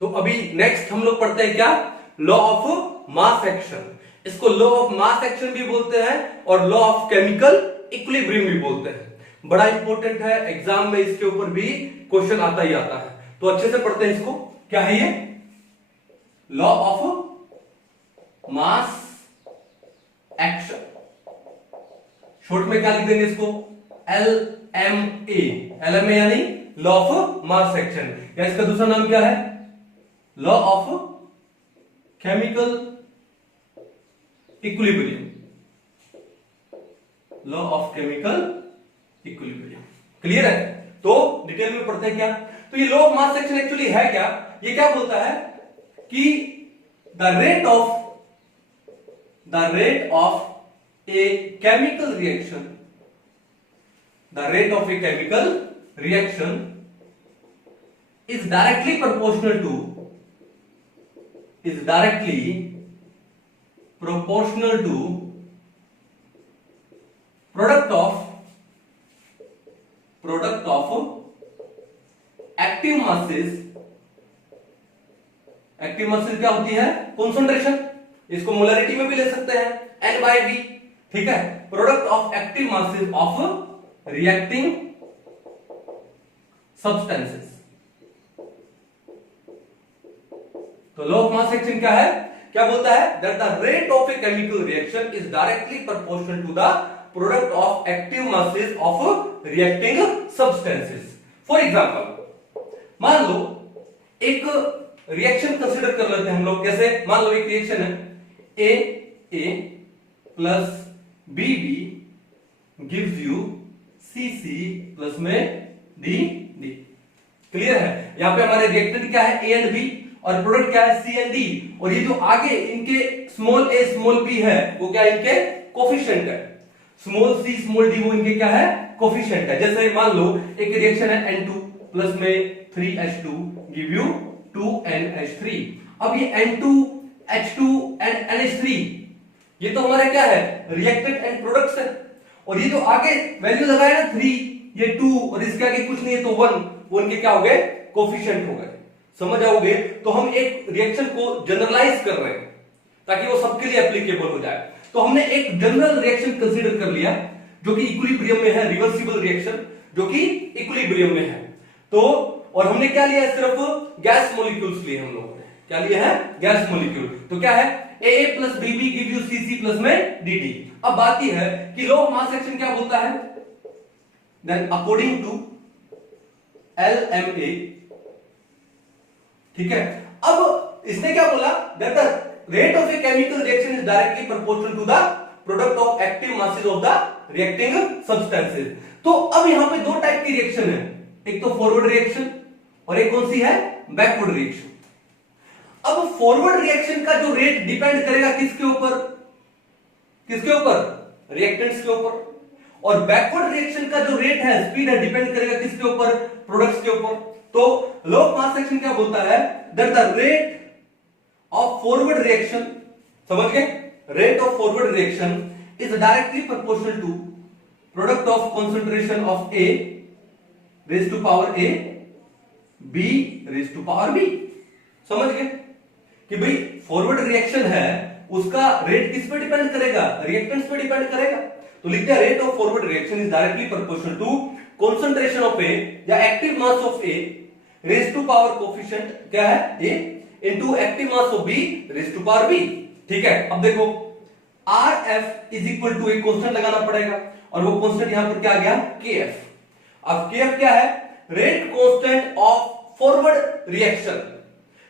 तो अभी नेक्स्ट हम लोग पढ़ते हैं क्या, लॉ ऑफ मास एक्शन। इसको लॉ ऑफ मास एक्शन भी बोलते हैं और लॉ ऑफ केमिकल इक्विलिब्रियम भी बोलते हैं। बड़ा इंपॉर्टेंट है, एग्जाम में इसके ऊपर भी क्वेश्चन आता ही आता है, तो अच्छे से पढ़ते हैं इसको। क्या है ये, law of mass action. Short में क्या लिख देंगे इसको, LMA। LMA यानी लॉ ऑफ मास एक्शन, या इसका दूसरा नाम क्या है, law of chemical equilibrium. Law of chemical equilibrium. Clear है? तो डिटेल में पढ़ते हैं क्या। तो ये law of mass action actually है क्या, ये क्या बोलता है कि the rate of a chemical reaction, the rate of a chemical reaction is directly proportional to product of active masses। Active masses क्या होती है, कंसंट्रेशन। इसको मोलरिटी में भी ले सकते हैं, N/V। ठीक है, product of active masses of reacting substances. तो लॉ ऑफ मास एक्शन क्या है, क्या बोलता है, that the rate of a chemical reaction is directly proportional to the product of active masses of reacting substances. For example, मान लो एक reaction consider कर लेते हैं हम लोग। कैसे, मान लो एक रिएक्शन है A plus BB gives you CC plus में D। क्लियर है? यहां पे हमारे रिएक्टेंट क्या है, A एंड B, और प्रोडक्ट क्या है, C एंड D। और ये जो आगे इनके स्मॉल a स्मॉल b है वो क्या है, इनके कोफिशिएंट है। स्मॉल c स्मॉल d वो इनके क्या है, कोफिशिएंट है। जैसे मान लो एक रिएक्शन है N2 प्लस में 3H2 गिव यू 2NH3। अब ये N2 H2 एंड NH3 ये तो हमारे क्या है, रिएक्टेंट एंड प्रोडक्ट्स है। और ये जो आगे वैल्यू लगाया ना 3, ये 2 और इसके आगे कुछ नहीं है तो 1, वो इनके क्या हो गए, कोफिशिएंट हो गए। समझ आओगे? तो हम एक रिएक्शन को जनरलाइज कर रहे हैं ताकि वो सबके लिए एप्लीकेबल हो जाए। तो हमने एक जनरल रिएक्शन कंसीडर कर लिया जो कि इक्विलिब्रियम में है, रिवर्सिबल रिएक्शन जो कि इक्विलिब्रियम में है। तो और हमने क्या लिया, सिर्फ गैस मॉलिक्यूल्स लिए हम लोगों ने। क्या लिया है, गैस मॉलिक्यूल। तो क्या है, AA plus BB give you CC plus में DD। अब बात यह है कि लॉ ऑफ मास एक्शन क्या बोलता है, देन अकॉर्डिंग टू LMA। ठीक है, अब इसने क्या बोला, that the rate of a chemical reaction is directly proportional to the product of active masses of the reacting substances. तो अब यहां पे दो टाइप की रिएक्शन है, एक तो फॉरवर्ड रिएक्शन और एक कौन सी है, बैकवर्ड रिएक्शन। अब फॉरवर्ड रिएक्शन का जो रेट डिपेंड करेगा किसके ऊपर, रिएक्टेंट्स के ऊपर। और बैकवर्ड रिएक्शन का जो रेट है, स्पीड है, डिपेंड करेगा किसके ऊपर, प्रोडक्ट्स के ऊपर। तो लॉ ऑफ मास एक्शन क्या बोलता है, that the rate of forward reaction, समझ गए, rate of forward reaction is directly proportional to product of concentration of A raise to power A B raise to power B। समझ गए कि भाई forward reaction है उसका रेट किस पे डिपेंड करेगा, रिएक्टेंट्स पे डिपेंड करेगा। तो लिखते हैं rate of forward reaction is directly proportional to concentration of A या active mass of A raise to power coefficient क्या है, A into active mass of B raise to power B। ठीक है, अब देखो RF इज इक्वल टू एक constant लगाना पड़ेगा और वो कांस्टेंट यहां पर क्या आ गया, KF। अब KF क्या है, rate constant of forward reaction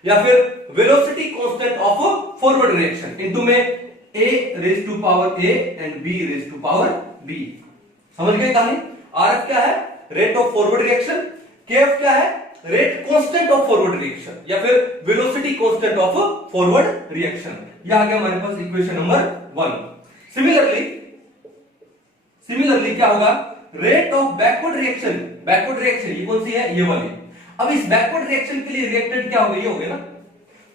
या फिर velocity constant of forward reaction into में A raise to power A and B raise to power B। समझ गए कहानी? RF क्या है, rate of forward reaction, KF क्या है, rate constant of forward reaction या फिर velocity constant of forward reaction. यह आ गया हमारे पास इक्वेशन नंबर 1। सिमिलरली क्या होगा, रेट ऑफ बैकवर्ड रिएक्शन, ये कौन सी है, ये वाली। अब इस बैकवर्ड रिएक्शन के लिए रिएक्टेंट क्या होगा, ये हो गया ना।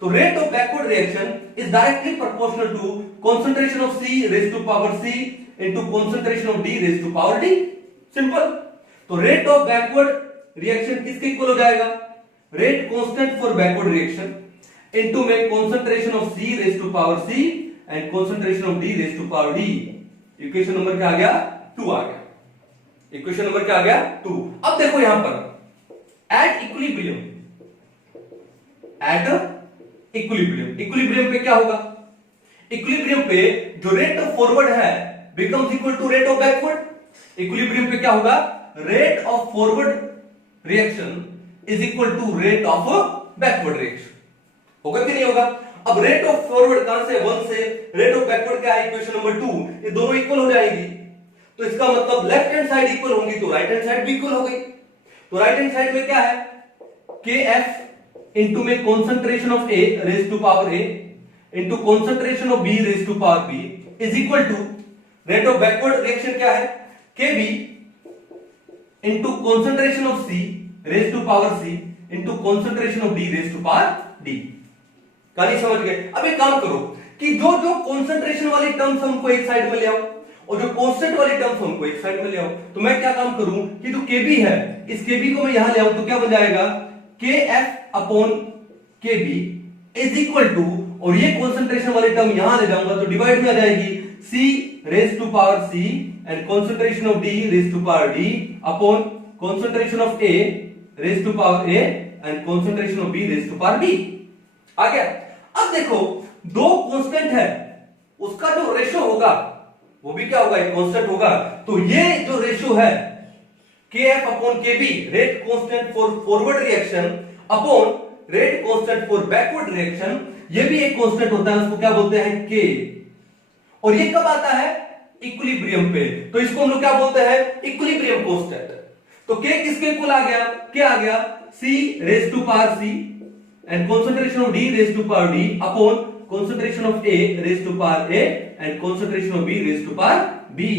तो rate of backward reaction is directly proportional to concentration of C raise to power C into concentration of D raise to power D। Simple. तो रेट ऑफ बैकवर्ड रिएक्शन किसके इक्वल हो जाएगा, rate constant for backward reaction into में concentration of C raised to power C and concentration of D raised to power D. Equation number क्या आ गया? 2 आ गया. Equation number क्या आ गया? 2. अब देखो यहां पर at equilibrium, at equilibrium पे क्या होगा? इक्विलिब्रियम पे जो रेट ऑफ फॉरवर्ड है becomes equal to rate of backward. Equilibrium पे क्या होगा? Rate of forward reaction is equal to rate of backward reaction. होगा कि नहीं होगा? अब रेट ऑफ फॉरवर्ड कहां से? 1 से. रेट ऑफ बैकवर्ड क्या है? Equation number 2. ये दोनों इक्वल हो जाएगी, तो इसका मतलब लेफ्ट हैंड साइड इक्वल होगी तो राइट हैंड साइड भी इक्वल हो गई. तो राइट हैंड साइड में क्या है? kf इनटू में concentration of A raise to power A into concentration of B raise to power B is equal to rate of backward reaction क्या है? kb into concentration of C raise to power C into concentration of D raise to power D. कहानी समझ गए? अब एक काम करो कि जो जो कंसंट्रेशन वाली टर्म्स हमको एक साइड में ले आओ और जो कांस्टेंट वाली टर्म्स हमको एक साइड में ले आओ. तो मैं क्या काम करूं कि जो kb है इस kb को मैं यहां ले आऊं तो क्या बन जाएगा? kf upon kb is equal to, और ये कंसंट्रेशन वाली टर्म यहां ले जाऊंगा तो डिवाइड में आ जाएगी C raise to power C and concentration of D raise to power D upon concentration of A raise to power A and concentration of B raise to power B. आ गया? अब देखो दो कांस्टेंट है, उसका जो रेशो होगा वो भी क्या होगा? एक कांस्टेंट होगा. तो ये जो रेशो है kf upon kb rate constant for forward reaction upon rate constant for backward reaction, ये भी एक कांस्टेंट होता है, उसको क्या बोलते हैं? k. और ये कब आता है? इक्विलिब्रियम पे. तो इसको हम लोग क्या बोलते हैं? Equilibrium constant. तो k किसके इक्वल आ गया? क्या आ गया? C raise to power C and concentration of D raise to power D upon concentration of A raise to power A and concentration of B raise to power B.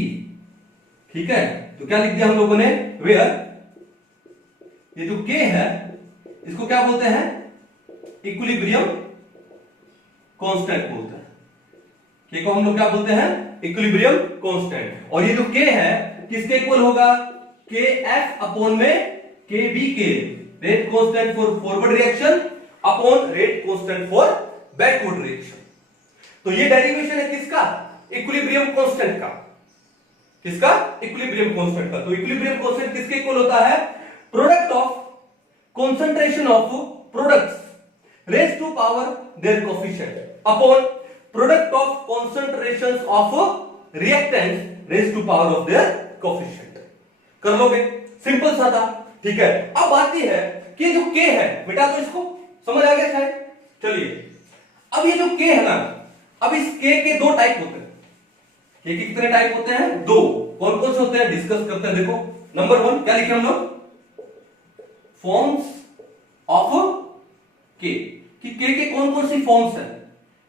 ठीक है? तो क्या लिख दिया हम लोगों ने? वेयर ये जो k है इसको क्या बोलते हैं? इक्विलिब्रियम कांस्टेंट बोलते हैं. k को हम लोग क्या बोलते हैं? Equilibrium constant. और ये जो k है किसके इक्वल होगा? kf अपॉन में kbk rate constant for forward reaction upon rate constant for backward reaction. तो ये डेरिवेशन है किसका? इक्विलिब्रियम कांस्टेंट का. किसका? इक्विलिब्रियम कांस्टेंट का. तो इक्विलिब्रियम कांस्टेंट किसके इक्वल होता है? Product of concentration of products raised to power their coefficient upon product of concentrations of reactants raised to power of their coefficient. कर लोगे? सिंपल सा था. ठीक है? अब आती है कि जो k है, मिटा दो इसको. समझ आ गया शायद? चलिए, अब ये जो k है ना, अब इस k के दो टाइप होते हैं. k के कितने टाइप होते हैं? दो. कौन कौन से होते हैं? डिस्कस करते हैं. देखो नंबर 1 क्या लिखे हम लोग? Forms of k. कि k के कौन कौन सी फॉर्म्स हैं?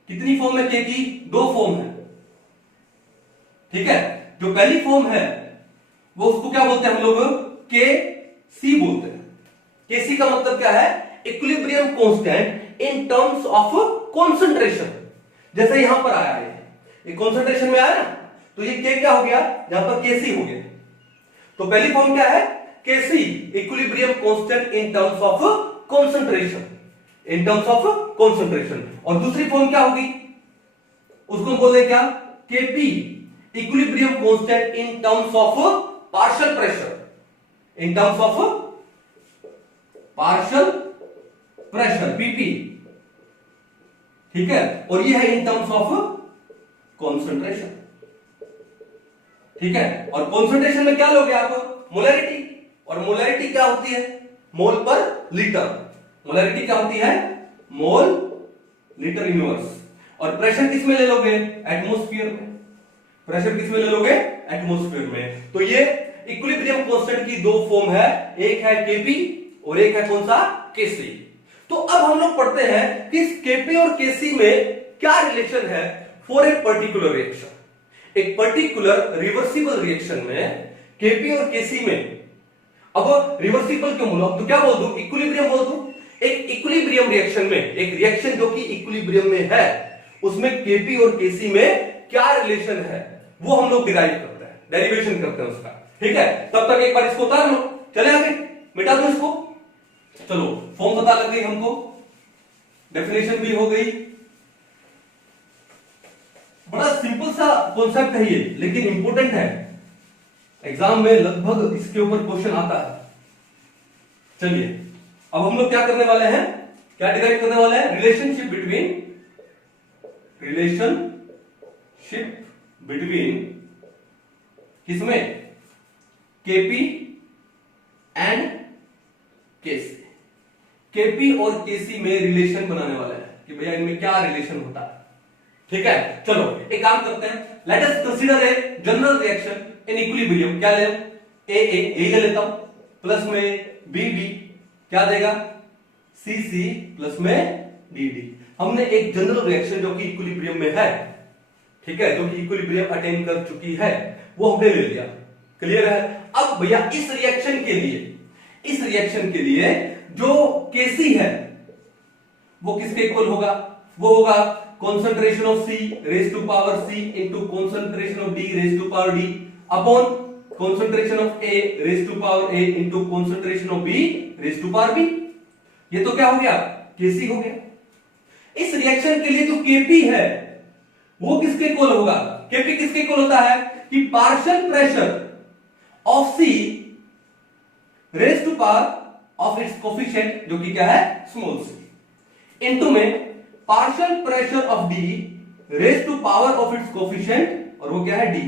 कितनी फॉर्म है k की? दो फॉर्म है. ठीक है? जो पहली फॉर्म है वो उसको क्या बोलते हैं हम लोग? kc बोलते हैं. kc का मतलब क्या है? Equilibrium constant in terms of concentration. जैसे यहां पर आया है, ये कंसंट्रेशन में आया ना, तो ये k क्या हो गया? यहां पर kc हो गया. तो पहली फॉर्म क्या है? kc equilibrium constant in terms of concentration. In terms of concentration. और दूसरी फॉर्म क्या होगी? उसको बोलते क्या? kp equilibrium constant in terms of partial pressure. In terms of partial pressure pp. ठीक है? और ये है इन टर्म्स ऑफ कंसंट्रेशन. ठीक है? और कंसंट्रेशन में क्या लोगे आप? मोलैरिटी. और मोलैरिटी क्या होती है? मोल पर लीटर. मोलैरिटी क्या होती है? Mole litre inverse. और प्रेशर किस में ले लोगे? एटमॉस्फेयर में. प्रेशर किस में ले लोगे? एटमॉस्फेयर में. तो ये इक्विलिब्रियम कांस्टेंट की दो फॉर्म है. एक है kp और एक है कौन सा? kc. तो अब हम लोग पढ़ते हैं कि इस kp और kc में क्या रिलेशन है फॉर ए पर्टिकुलर रिएक्शन. एक पर्टिकुलर रिवर्सिबल रिएक्शन में kp और kc में, अब रिवर्सिबल क्यों बोलो? तो क्या बोल दूं? इक्विलिब्रियम बोल दूं. एक इक्विलिब्रियम रिएक्शन में, एक रिएक्शन जो कि इक्विलिब्रियम में है, उसमें kp और kc में क्या रिलेशन है वो हम लोग डिराइव करते हैं, डेरिवेशन करते हैं उसका. ठीक है? तब तक एक बार इसको उतार लो. चले आगे, मिटा दो इसको. चलो फॉर्म पता लग गई हमको, डेफिनेशन भी हो गई। बड़ा सिंपल सा कॉन्सेप्ट है ये, लेकिन इंपॉर्टेंट है, एग्जाम में लगभग इसके ऊपर क्वेश्चन आता है। चलिए अब हम लोग क्या करने वाले हैं, क्या डिराइव करने वाले हैं, रिलेशनशिप बिटवीन किसमें, केपी एंड केसी। केपी और केसी में रिलेशन बनाने वाला है कि भैया इनमें क्या रिलेशन होता है। ठीक है, चलो एक काम करते हैं, let us consider a general reaction in equilibrium. क्या ले, ए ले लेता हूं, प्लस में बी क्या देगा, सी प्लस में डी। हमने एक जनरल रिएक्शन जो कि इक्विलिब्रियम में है, ठीक है, जो कि इक्विलिब्रियम अटेन कर चुकी है, वो हमने ले लिया। क्लियर है। अब भैया इस रिएक्शन के लिए जो केसी है वो किसके इक्वल होगा, वो होगा concentration of C raised to power C into concentration of D raised to power D upon concentration of A raised to power A into concentration of B raised to power B। ये तो क्या हो गया, Kc हो गया। इस reaction के लिए जो Kp है वो किसके इक्वल होगा, Kp किसके इक्वल होता है कि partial pressure of C raised to power of its coefficient जो कि क्या है स्मॉल c इनटू में partial pressure of D raise to power of its coefficient, और वो क्या है D,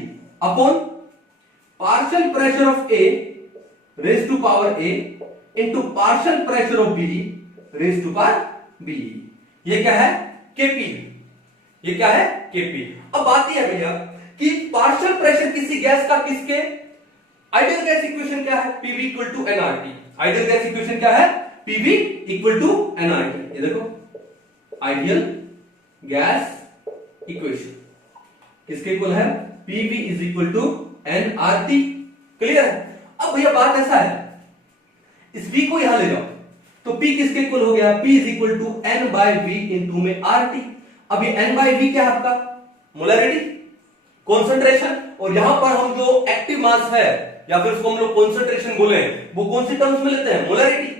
upon partial pressure of A raise to power A into partial pressure of B raise to power B। ये क्या है, Kp। ये क्या है, Kp। अब बात यह है भैया कि पार्शियल प्रेशर किसी गैस का किसके, आइडियल गैस इक्वेशन क्या है, Pv equal to nRT। Ideal gas equation क्या है, Pv इक्वल टू nRT। ये देखो आइडियल गैस इक्वेशन किसके इक्वल है, Pv is equal to nRT। Clear है। अब भैया बात ऐसा है, इस V को यहां ले जाओ तो P किसके इक्वल हो गया, P is equal to n by V into में RT। अब ये n बाय V क्या है आपका, मोलैरिटी, कॉन्सेंट्रेशन, और यहां पर हम जो एक्टिव मास है या फिर उसको हम लोग कॉन्सेंट्रेशन बोले वो कौन सी टर्म्स में लेते हैं, मोलैरिटी।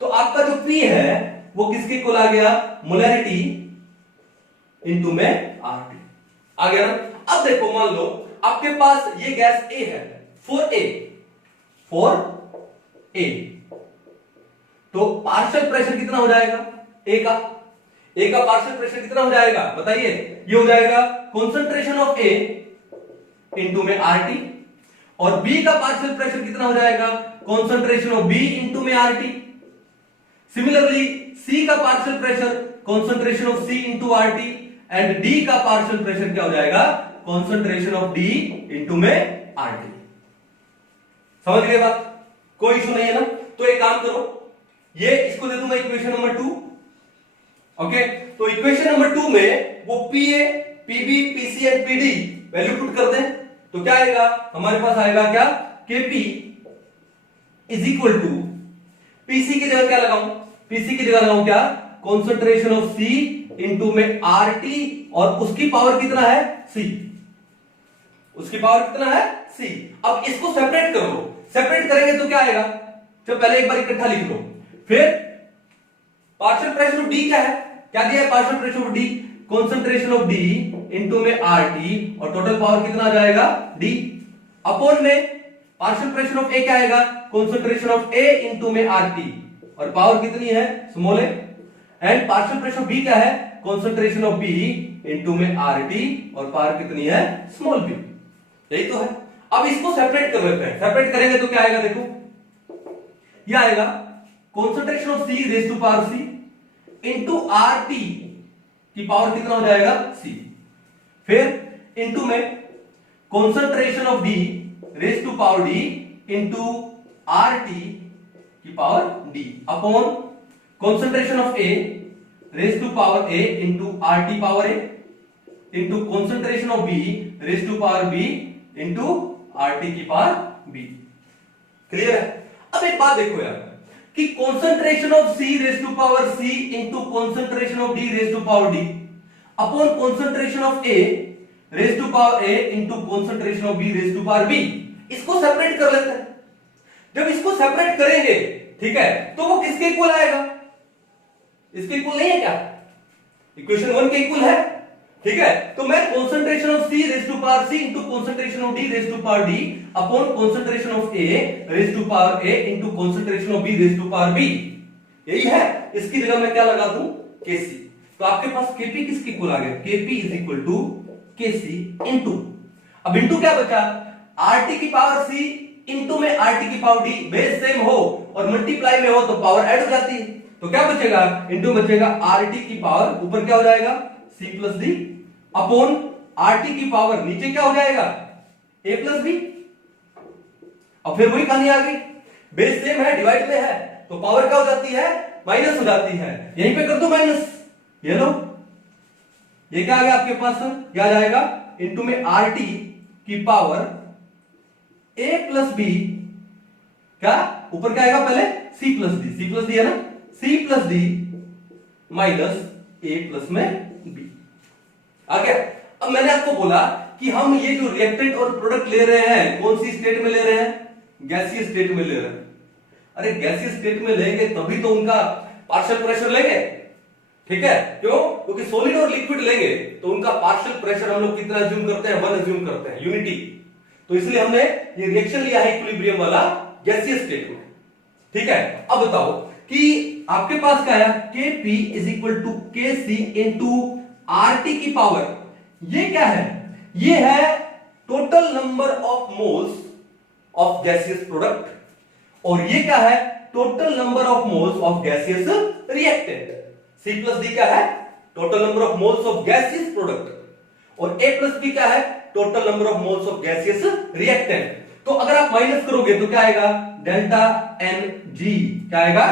तो आपका जो P है वो किसके इक्वल आ गया, मोलैरिटी इनटू में RT आ गया ना। अब देखो मान लो आपके पास ये गैस A है, 4A, तो पार्शियल प्रेशर कितना हो जाएगा A का पार्शियल प्रेशर कितना हो जाएगा बताइए, ये हो जाएगा कॉन्सेंट्रेशन ऑफ A इनटू में RT, और B का पार्शियल प्रेशर कितना हो जाएगा, कॉन्सेंट्रेशन ऑफ B इनटू में RT। सिमिलरली C का partial pressure concentration of C into RT, and D का पार्शियल प्रेशर क्या हो जाएगा, कॉन्सेंट्रेशन ऑफ D इनटू में RT। समझ गए बात, कोई इशू नहीं है ना। तो एक काम करो, ये इसको दे दूंगा इक्वेशन नंबर 2। ओके, तो इक्वेशन नंबर 2 में वो PA, PB, PC and PD value put कर दें तो क्या आएगा, हमारे पास आएगा क्या, Kp is equal to, PC की जगह क्या लगाऊं, PC की जगह लगाऊं क्या, कॉन्सेंट्रेशन ऑफ C इनटू में RT, और उसकी पावर कितना है, C, उसकी पावर कितना है, C। अब इसको सेपरेट कर लो, सेपरेट करेंगे तो क्या आएगा, तो पहले एक बार इकट्ठा लिख लो, फिर पार्शियल प्रेशर ऑफ D क्या है, क्या दिया है partial pressure of D, concentration of D into में RT, और टोटल पावर कितना आ जाएगा D, अपॉन में पार्शियल प्रेशर ऑफ A क्या आएगा, कॉन्सेंट्रेशन ऑफ A इनटू में RT, और पावर कितनी है small a, and partial pressure of B क्या है, कॉन्सेंट्रेशन ऑफ B इनटू में RT, और पावर कितनी है स्मॉल b। यही तो है। अब इसको सेपरेट कर लेते हैं, सेपरेट करेंगे तो क्या आएगा, देखो ये आएगा concentration of C raise to power C into RT की पावर कितना हो जाएगा C, फिर इनटू में concentration of D raise to power D into RT की power D, upon concentration of A raise to power A into RT power A into concentration of B raise to power B into RT की power B। Clear है। अब एक बात देखो यार कि concentration of C raise to power C into concentration of D raise to power D upon concentration of A raise to power A into concentration of B raise to power B, इसको separate कर लेते हैं। जब इसको separate करेंगे, ठीक है, तो वो किसके इक्वल आएगा? इसके इक्वल नहीं है क्या? इक्वेशन 1 के इक्वल है, ठीक है। तो मैं concentration of C raise to power C into concentration of D raise to power D upon concentration of A raise to power A into concentration of B raise to power B, यही है। इसकी जगह मैं क्या लगा दूं? Kc। तो आपके पास Kp किसके इक्वल आ गया? Kp is equal to Kc into, अब इनटू क्या बचा? RT की पावर C इनटू में RT की पावर D, बेस सेम हो और मल्टीप्लाई में हो तो पावर ऐड हो जाती है, तो क्या बचेगा? इनटू बचेगा RT की पावर, ऊपर क्या हो जाएगा? C plus D upon RT की पावर नीचे क्या हो जाएगा? A plus B। अब फिर वही कहानी आ गई, बेस सेम है, डिवाइड में है, तो पावर क्या हो जाती है? माइनस हो जाती है। यहीं पे कर दो माइनस, ये लो, ये क्या आ गया आपके पास? क्या आ जाएगा? इनटू में RT की पावर A प्लस B, क्या ऊपर क्या आएगा? पहले C plus D, C plus D है ना, C plus D minus A plus में B आ गया। अब मैंने आपको बोला कि हम ये जो रिएक्टेंट और प्रोडक्ट ले रहे हैं कौन सी स्टेट में ले रहे हैं? गैसीय स्टेट में ले रहे हैं। अरे गैसीय स्टेट में लेंगे तभी तो उनका पार्शियल प्रेशर लेंगे, ठीक है। क्यों? क्योंकि सॉलिड और लिक्विड लेंगे तो उनका पार्शियल प्रेशर हम लोग कितना अज्यूम करते हैं? 1 अज्यूम करते हैं, यूनिटी। तो इसलिए हमने ये रिएक्शन लिया है इक्विलिब्रियम वाला गैसीय स्टेट में, ठीक है। अब बताओ कि आपके पास क्या है? Kp is equal to Kc into RT की पावर, ये क्या है? ये है total number of moles of gaseous product, और ये क्या है? Total number of moles of gaseous reactant. C plus D क्या है? Total number of moles of gaseous product, और A प्लस B क्या है? Total number of moles of gaseous reactant. तो अगर आप माइनस करोगे तो क्या आएगा? डेल्टा Ng, क्या आएगा?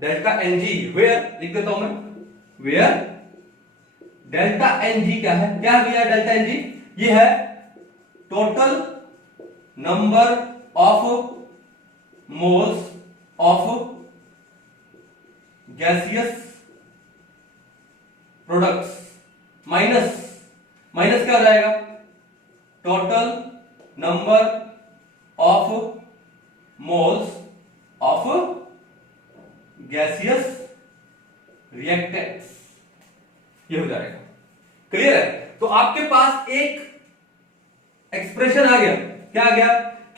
डेल्टा Ng, वेयर लिख देता हूं मैं, वेयर डेल्टा Ng क्या है? क्या भैया डेल्टा Ng? ये है total number of moles of gaseous products, minus minus क्या हो जाएगा? Total number of moles of gaseous reactants, ये हो जाएगा। क्लियर है? तो आपके पास एक एक्सप्रेशन आ गया, क्या आ गया?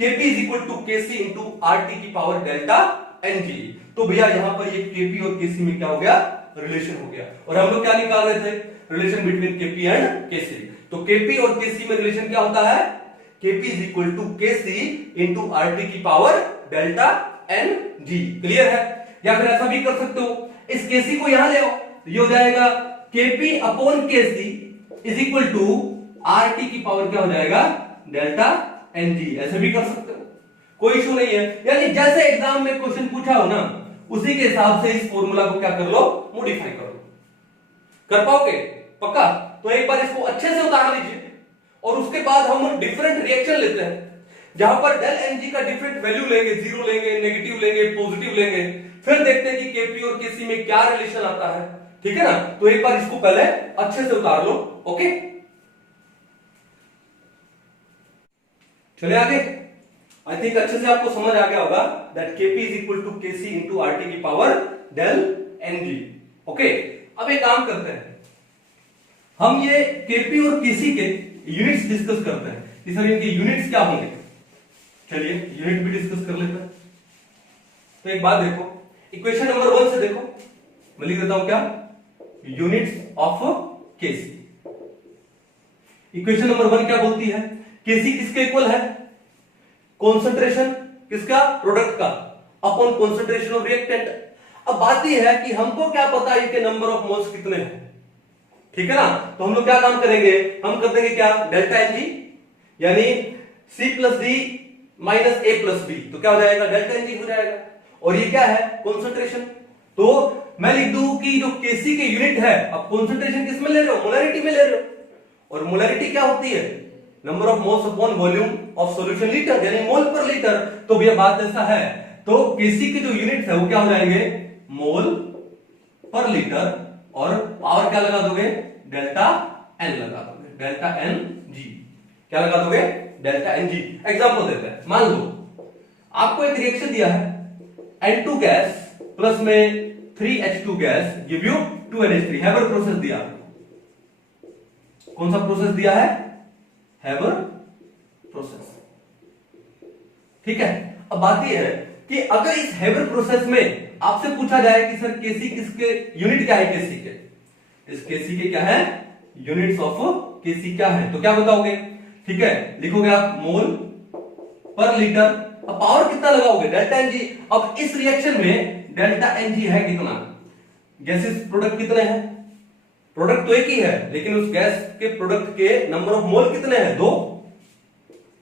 Kp is equal to Kc into RT की पावर डेल्टा Ng। तो भैया यहां पर ये Kp और Kc में क्या हो गया? रिलेशन हो गया। और हम लोग क्या निकाल रहे थे? Relation between Kp and Kc। तो Kp और Kc में रिलेशन क्या होता है? Kp is equal to Kc into RT की पावर डेल्टा Ng। क्लियर है? या फिर ऐसा भी कर सकते हो, इस Kc को यहां ले आओ, ये हो जाएगा Kp upon Kc is equal to RT की पावर क्या हो जाएगा? Delta Ng। ऐसे भी कर सकते हो, कोई इशू नहीं है। यानी जैसे एग्जाम में क्वेश्चन पूछा हो ना, उसी के हिसाब से इस फॉर्मूला को क्या कर लो? मॉडिफाई कर लो। कर पाओगे? पक्का? तो एक बार इसको अच्छे से उतार लीजिए, और उसके बाद हम डिफरेंट रिएक्शन लेते हैं, जहां पर डेल Ng का डिफरेंट वैल्यू लेंगे, 0 लेंगे, नेगेटिव लेंगे, पॉजिटिव लेंगे, फिर देखते हैं कि Kp और Kc में क्या रिलेशन आता है, ठीक है ना। तो एक बार इसको पहले अच्छे से उतार लो, ओके। चलिए आगे। आई थिंक अच्छे से आपको समझ आ गया होगा that Kp is equal to Kc into RT की पावर डेल Ng, ओके। अब एक काम करते हैं, हम ये Kp और Kc के यूनिट्स डिस्कस करते हैं कि सर इनके यूनिट्स क्या होंगे। चलिए यूनिट भी डिस्कस कर लेते हैं। तो एक बात देखो, इक्वेशन नंबर 1 से देखो, मैं लिख देता हूं क्या? Units of Kc। Equation number 1 क्या बोलती है? Kc किसके इक्वल है? कॉन्सेंट्रेशन किसका? प्रोडक्ट का अपॉन कॉन्सेंट्रेशन ऑफ रिएक्टेंट। अब बात यह है कि हमको क्या पता है कि नंबर ऑफ मोल्स कितने हैं, ठीक है ना। तो हम लोग क्या काम करेंगे? हम कर देंगे क्या? डेल्टा Ng, यानी C plus D minus A plus B, तो क्या हो जाएगा? डेल्टा Ng हो जाएगा। और ये क्या है? कॉन्सेंट्रेशन। तो मैं लिख दूं कि जो Kc के यूनिट है, अब कॉन्सेंट्रेशन किस में ले रहे हो? मोलैरिटी में ले रहे हो, और मोलैरिटी क्या होती है? Number of moles upon volume of solution litre, यानी मोल पर लीटर। तो भैया बात ऐसा है, तो Kc के जो यूनिट है वो क्या हो जाएंगे? मोल पर लीटर, और पावर क्या लगा दोगे? डेल्टा N लगा दोगे, डेल्टा Ng। क्या लगा दोगे? Delta Ng। एग्जांपल देते हैं, मान लो आपको एक रिएक्शन दिया है, N2 गैस प्लस में 3H2 gas give you 2NH3। Haber process दिया, कौन सा प्रोसेस दिया है? Haber process. ठीक है, अब बात यह है कि अगर इस हैबर प्रोसेस में आपसे पूछा जाए कि सर केसी किसके यूनिट क्या है, केसी के, इस केसी के क्या है यूनिट्स ऑफ केसी क्या है, तो क्या बताओगे? ठीक है, लिखोगे आप मोल पर लीटर। अब पावर कितना लगाओगे? Delta N G. अब इस रिएक्शन में डेल्टा एनजी है कितना? गैसेस प्रोडक्ट कितने हैं? प्रोडक्ट तो एक ही है, लेकिन उस गैस के प्रोडक्ट के नंबर ऑफ मोल कितने हैं? 2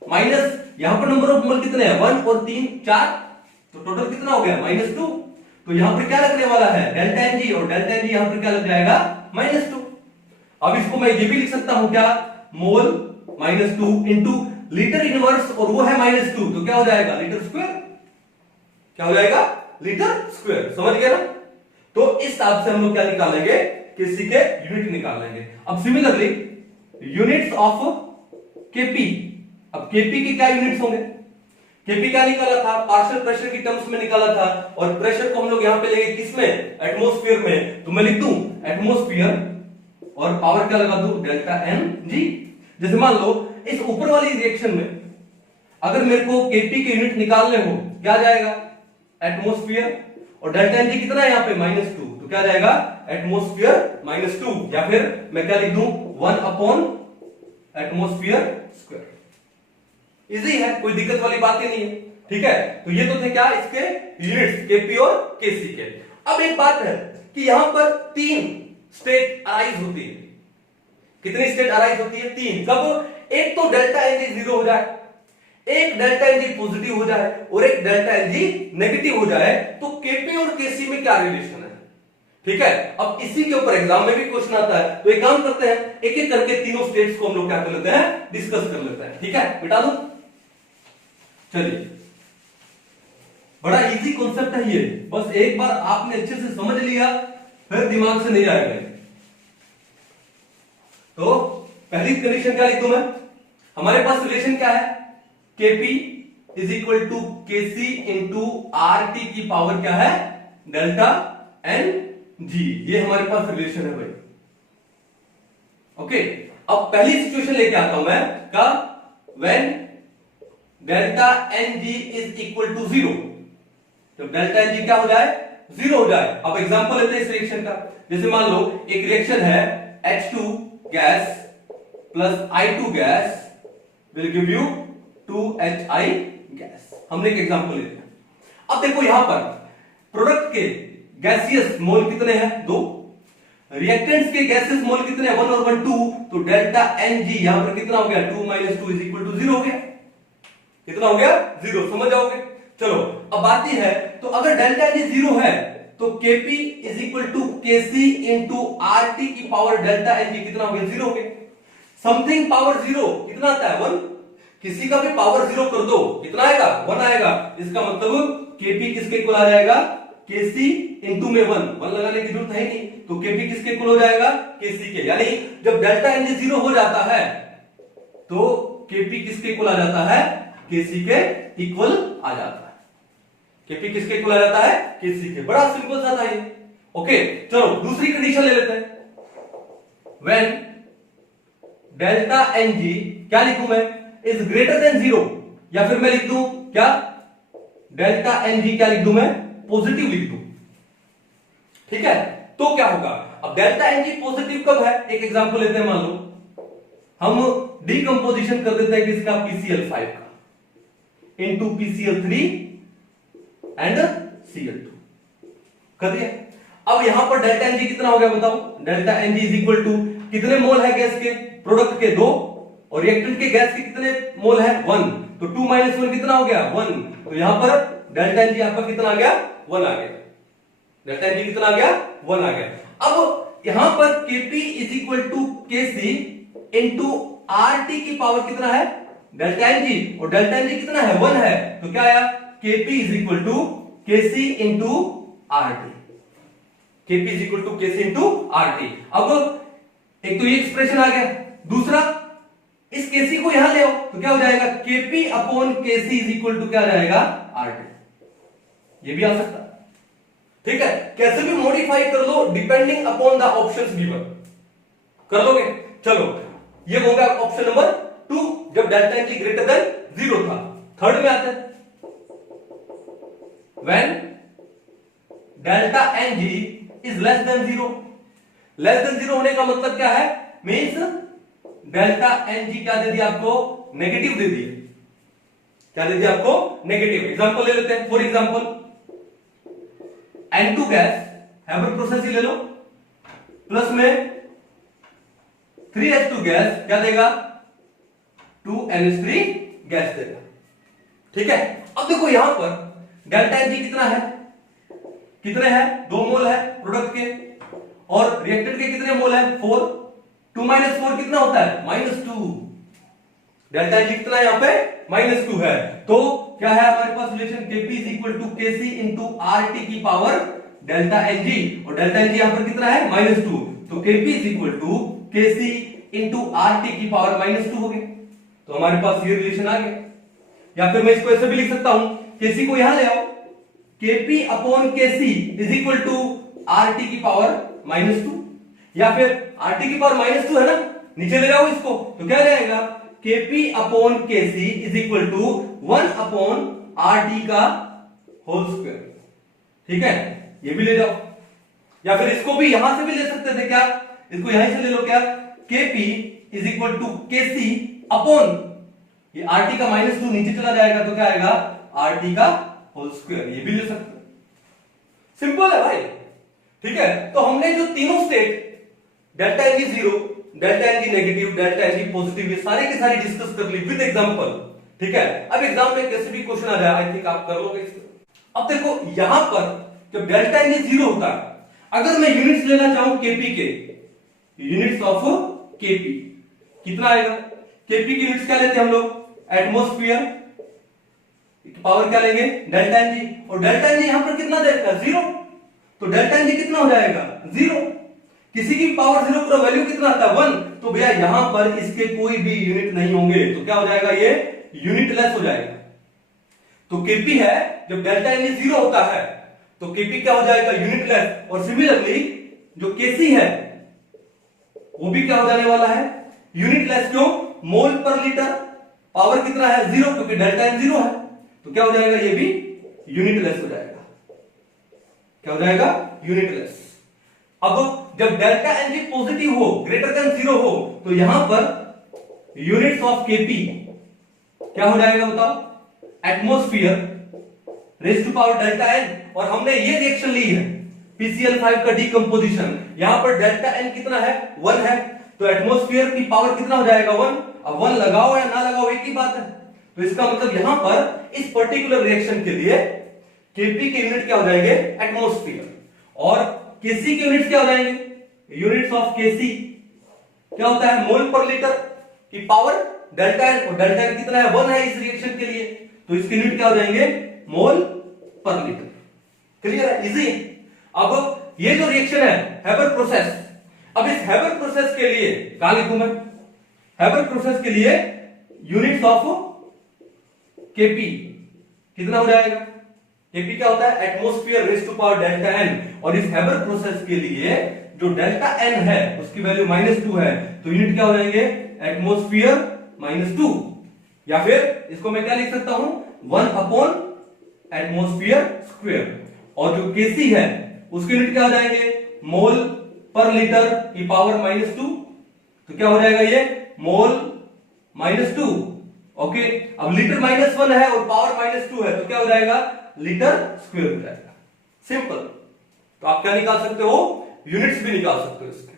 माइनस यहां पर नंबर ऑफ मोल कितने हैं? 1 और 3 4, तो टोटल कितना हो गया? -2। तो यहां पर क्या लगने वाला है? डेल्टा एनजी, और डेल्टा एनजी यहां पर क्या लग जाएगा? -2। अब इसको मैं ये भी लिख सकता हूं क्या? मोल -2 इंटू लीटर इनवर्स, और वो है -2, तो क्या हो जाएगा? Litre square. क्या हो जाएगा? Litre square. समझ गए ना? तो इस हिसाब से हम लोग क्या निकालेंगे? केसी के यूनिट निकालेंगे। अब सिमिलरली यूनिट्स ऑफ केपी, अब केपी के क्या यूनिट्स होंगे? केपी क्या निकाला था? पार्शियल प्रेशर की टर्म्स में निकाला था, और प्रेशर को हम लोग यहां पे लेंगे किसमें? एटमॉस्फेयर में। तो मैं लिख दूं एटमॉस्फेयर और पावर क्या लगा दूं? Delta N G. जैसे मान लो इस ऊपर वाली रिएक्शन में अगर मेरे को केपी के यूनिट निकालने हो, क्या जाएगा? एटमॉस्फेयर, और डेल्टा एन जी कितना है यहां पे? -2, तो क्या जाएगा? एटमॉस्फेयर -2, या फिर मैं क्या लिख दूं? 1 अपॉन एटमॉस्फेयर स्क्वायर। इजी है, कोई दिक्कत वाली बात ही नहीं है। ठीक है, तो ये तो थे क्या इसके यूनिट्स, केपी और केसी के। अब एक बात है कि यहां पर 3 स्टेट अराइज होती है। कितनी स्टेट अराइज होती है? 3। कब? एक तो डेल्टा एनजी 0 हो जाए, एक डेल्टा एनजी पॉजिटिव हो जाए, और एक डेल्टा एनजी नेगेटिव हो जाए। तो केपी और केसी में क्या रिलेशन है? ठीक है, अब इसी के ऊपर एग्जाम में भी क्वेश्चन आता है, तो एक काम करते हैं, एक एक करके तीनों स्टेट्स को हम लोग क्या कर लेते हैं? डिस्कस कर लेते हैं। ठीक है, मिटा दूं? चलिए, बड़ा इजी कॉन्सेप्ट है ये, बस एक बार आपने अच्छे से समझ लिया फिर दिमाग से नहीं आएगा। तो पहली कंडीशन क्या लिख दूं मैं? हमारे पास रिलेशन क्या है? KP is equal to KC into R T की पावर क्या है? Delta N G. ये हमारे पास रिलेशन है भाई। ओके, अब पहली सिचुएशन लेके आता हूं मैं का when delta N G is equal to 0। जब डेल्टा एन जी क्या हो जाए? 0 हो जाए। अब एग्जांपल लेते हैं इस रिएक्शन का। जैसे मान लो एक रिएक्शन है H2 gas plus I2 gas will give you 2HI gas. हमने एक एग्जांपल लेते हैं। अब देखो यहां पर प्रोडक्ट के गैसियस मोल कितने हैं? 2। रिएक्टेंट्स के गैसियस मोल कितने हैं? 1 और 1 2। तो डेल्टा एन जी यहां पर कितना हो गया? 2 - 2 इज इक्वल टू 0 हो गया। कितना हो गया? 0। समझ जाओगे? चलो, अब बात यह है, तो अगर डेल्टा एन 0 है तो KP is equal to KC into R T की पावर डेल्टा एन जी कितना हो गया? 0 हो गया। समथिंग पावर 0 कितना आता है? 1। किसी का भी पावर 0 कर दो, कितना आएगा? 1 आएगा। इसका मतलब केपी किसके इक्वल आ जाएगा? केसी इंटू में 1 लगाने की जरूरत है ही नहीं, तो केपी किसके इक्वल हो जाएगा? केसी के। यानी जब डेल्टा एन 0 हो जाता है तो केपी किसके इक्वल आ जाता है? केसी के इक्वल आ जाता है। केपी किसके इक्वल आ जाता है? केसी के। बड़ा सिंपल सा था ये। ओके, चलो दूसरी कंडीशन ले लेते हैं। व्हेन डेल्टा एन जी क्या लिखूं मैं? इज ग्रेटर देन 0, या फिर मैं लिख दूं क्या? डेल्टा एन जी क्या लिख दूं मैं? पॉजिटिव लिख दूं। ठीक है, तो क्या होगा? अब डेल्टा एन जी पॉजिटिव कब है? एक एग्जांपल लेते हैं। मान लो हम डीकंपोजिशन कर देते हैं किसका? PCl5 का इंटू PCl3 एंड Cl2 कर दिया। अब यहां पर डेल्टा एनजी कितना हो गया बताओ? Delta N G is equal to कितने मोल है गैस के? प्रोडक्ट के 2, और रिएक्टेंट के गैस के कितने मोल है? 1। तो 2 - 1 कितना हो गया? 1। तो यहां पर डेल्टा एनजी आपका कितना आ गया? 1 आ गया। डेल्टा एनजी कितना आ गया? 1 आ गया। अब यहां पर KP is equal to KC into RT की पावर कितना है? डेल्टा एनजी, और डेल्टा एनजी कितना है? 1 है। तो क्या आया? Kp is equal to Kc into RT. Kp is equal to Kc into RT. अब एक तो ये एक्सप्रेशन आ गया, दूसरा इस Kc को यहां ले आओ तो क्या हो जाएगा? Kp upon Kc is equal to क्या आ जाएगा? आरटी। ये भी आ सकता, ठीक है। कैसे भी मॉडिफाई कर लो depending upon the options given, कर लोगे। चलो ये हो गया ऑप्शन नंबर 2, जब delta N G greater than 0 था। थर्ड में आता है when delta N G is less than 0। Less than 0 होने का मतलब क्या है, मींस डेल्टा एन जी क्या दे दिया आपको, नेगेटिव दे दिए। क्या दे दिया आपको, नेगेटिव। एग्जांपल ले लेते हैं, for example N2 gas, Haber process ही ले लो, प्लस में 3H2 गैस क्या देगा, 2NH3 गैस देगा, ठीक है। अब देखो यहां पर डेल्टा एन जी कितना है, कितने हैं, 2 मोल है प्रोडक्ट के, और रिएक्टेंट के कितने मोल है, 4। 2 माइनस 4 कितना होता है, -2। डेल्टा एन जी कितना है यहाँ पे, -2 है। तो क्या है हमारे पास relation, Kp is equal to Kc into RT की पावर डेल्टा एन जी, और डेल्टा एन जी यहाँ पर कितना है, -2। तो Kp is equal to Kc into RT की पावर -2 हो गया। तो हमारे पास ये रिलेशन आ गया। या फिर मैं इसको ऐसे भी लिख सकता हूं, Kc को यहां ले आओ, Kp upon Kc is equal to RT की पावर -2, या फिर RT की पावर -2 है ना, नीचे ले जाओ इसको, तो क्या रहेगा, Kp upon Kc is equal to 1 upon RT का होल स्क्वायर, ठीक है। ये भी ले जाओ, या फिर इसको भी यहां से भी ले सकते थे, क्या, इसको यहां से ले लो, क्या, Kp is equal to Kc upon ये RT का -2 नीचे चला जाएगा तो क्या आएगा, RT का होल स्क्वायर। ये भी ले सकते, सिंपल है भाई, ठीक है। तो हमने जो तीनों state delta N G 0, delta N G negative, delta N G positive, ये सारे की सारी डिस्कस कर ली विद एग्जांपल, ठीक है। अब एग्जाम में कैसे भी क्वेश्चन आ जाए, आई थिंक आप कर लोगे इसको। अब देखो यहां पर जब डेल्टा एन जी 0 होता है, अगर मैं यूनिट्स लेना चाहूं Kp के, यूनिट्स ऑफ Kp कितना आएगा, Kp की यूनिट्स क्या लेते हैं हम लोग, एटमॉस्फेयर, पावर क्या लेंगे, डेल्टा एन जी, और डेल्टा एन जी यहां पर कितना देता है, 0। तो डेल्टा एन जी कितना हो जाएगा, 0। किसी की पावर 0 का वैल्यू कितना आता है, 1। तो भैया यहां पर इसके कोई भी यूनिट नहीं होंगे, तो क्या हो जाएगा, ये यूनिटलेस हो जाएगा। तो Kp है, जब डेल्टा एन जी 0 होता है तो Kp क्या हो जाएगा, यूनिटलेस। और सिमिलरली जो Kc है वो भी क्या हो जाने वाला है, यूनिटलेस। क्यों, मोल पर लीटर, पावर कितना है, 0, क्योंकि डेल्टा एन 0 है, तो क्या हो जाएगा, ये भी यूनिटलेस हो जाएगा। क्या हो जाएगा, यूनिटलेस। अब जब डेल्टा एन जी पॉजिटिव हो, ग्रेटर देन 0 हो, तो यहां पर यूनिट्स ऑफ Kp क्या हो जाएगा बताओ, atmosphere raise to power delta N. और हमने ये रिएक्शन ली है PCl5 का डीकंपोजिशन, यहां पर डेल्टा एन कितना है, 1 है, तो एटमॉस्फेयर की पावर कितना हो जाएगा, 1। अब 1 लगाओ या ना लगाओ एक ही बात है। तो इसका मतलब यहां पर इस पर्टिकुलर रिएक्शन के लिए Kp के यूनिट क्या हो जाएंगे, एटमॉस्फेयर, और Kc के यूनिट्स क्या हो जाएंगे, यूनिट्स ऑफ Kc क्या होता है, मोल पर लीटर की पावर डेल्टा एन, और डेल्टा एन कितना है, 1 है इस रिएक्शन के लिए, तो इसके यूनिट क्या हो जाएंगे, मोल पर लीटर। क्लियर है, इजी। अब ये जो रिएक्शन है हैबर प्रोसेस, अब इस हैबर प्रोसेस के लिए क्या लिखूं मैं, हैबर प्रोसेस के लिए यूनिट्स ऑफ Kp कितना हो जाएगा, Kp क्या होता है, atmosphere raise to power delta N, और इस हैबर प्रोसेस के लिए जो डेल्टा एन है उसकी वैल्यू -2 है, तो यूनिट क्या हो जाएंगे, एटमॉस्फेयर -2, या फिर इसको मैं क्या लिख सकता हूं, 1 अपॉन एटमॉस्फेयर स्क्वायर, और जो Kc है उसके यूनिट क्या हो जाएंगे, मोल पर लीटर की पावर -2, तो क्या हो जाएगा ये, मोल -2, ओके। अब लीटर -1 है और पावर -2 है, तो क्या हो जाएगा, लीटर स्क्वायर हो जाएगा, सिंपल। तो आप क्या निकाल सकते हो, यूनिट्स भी निकाल सकते हो इसके,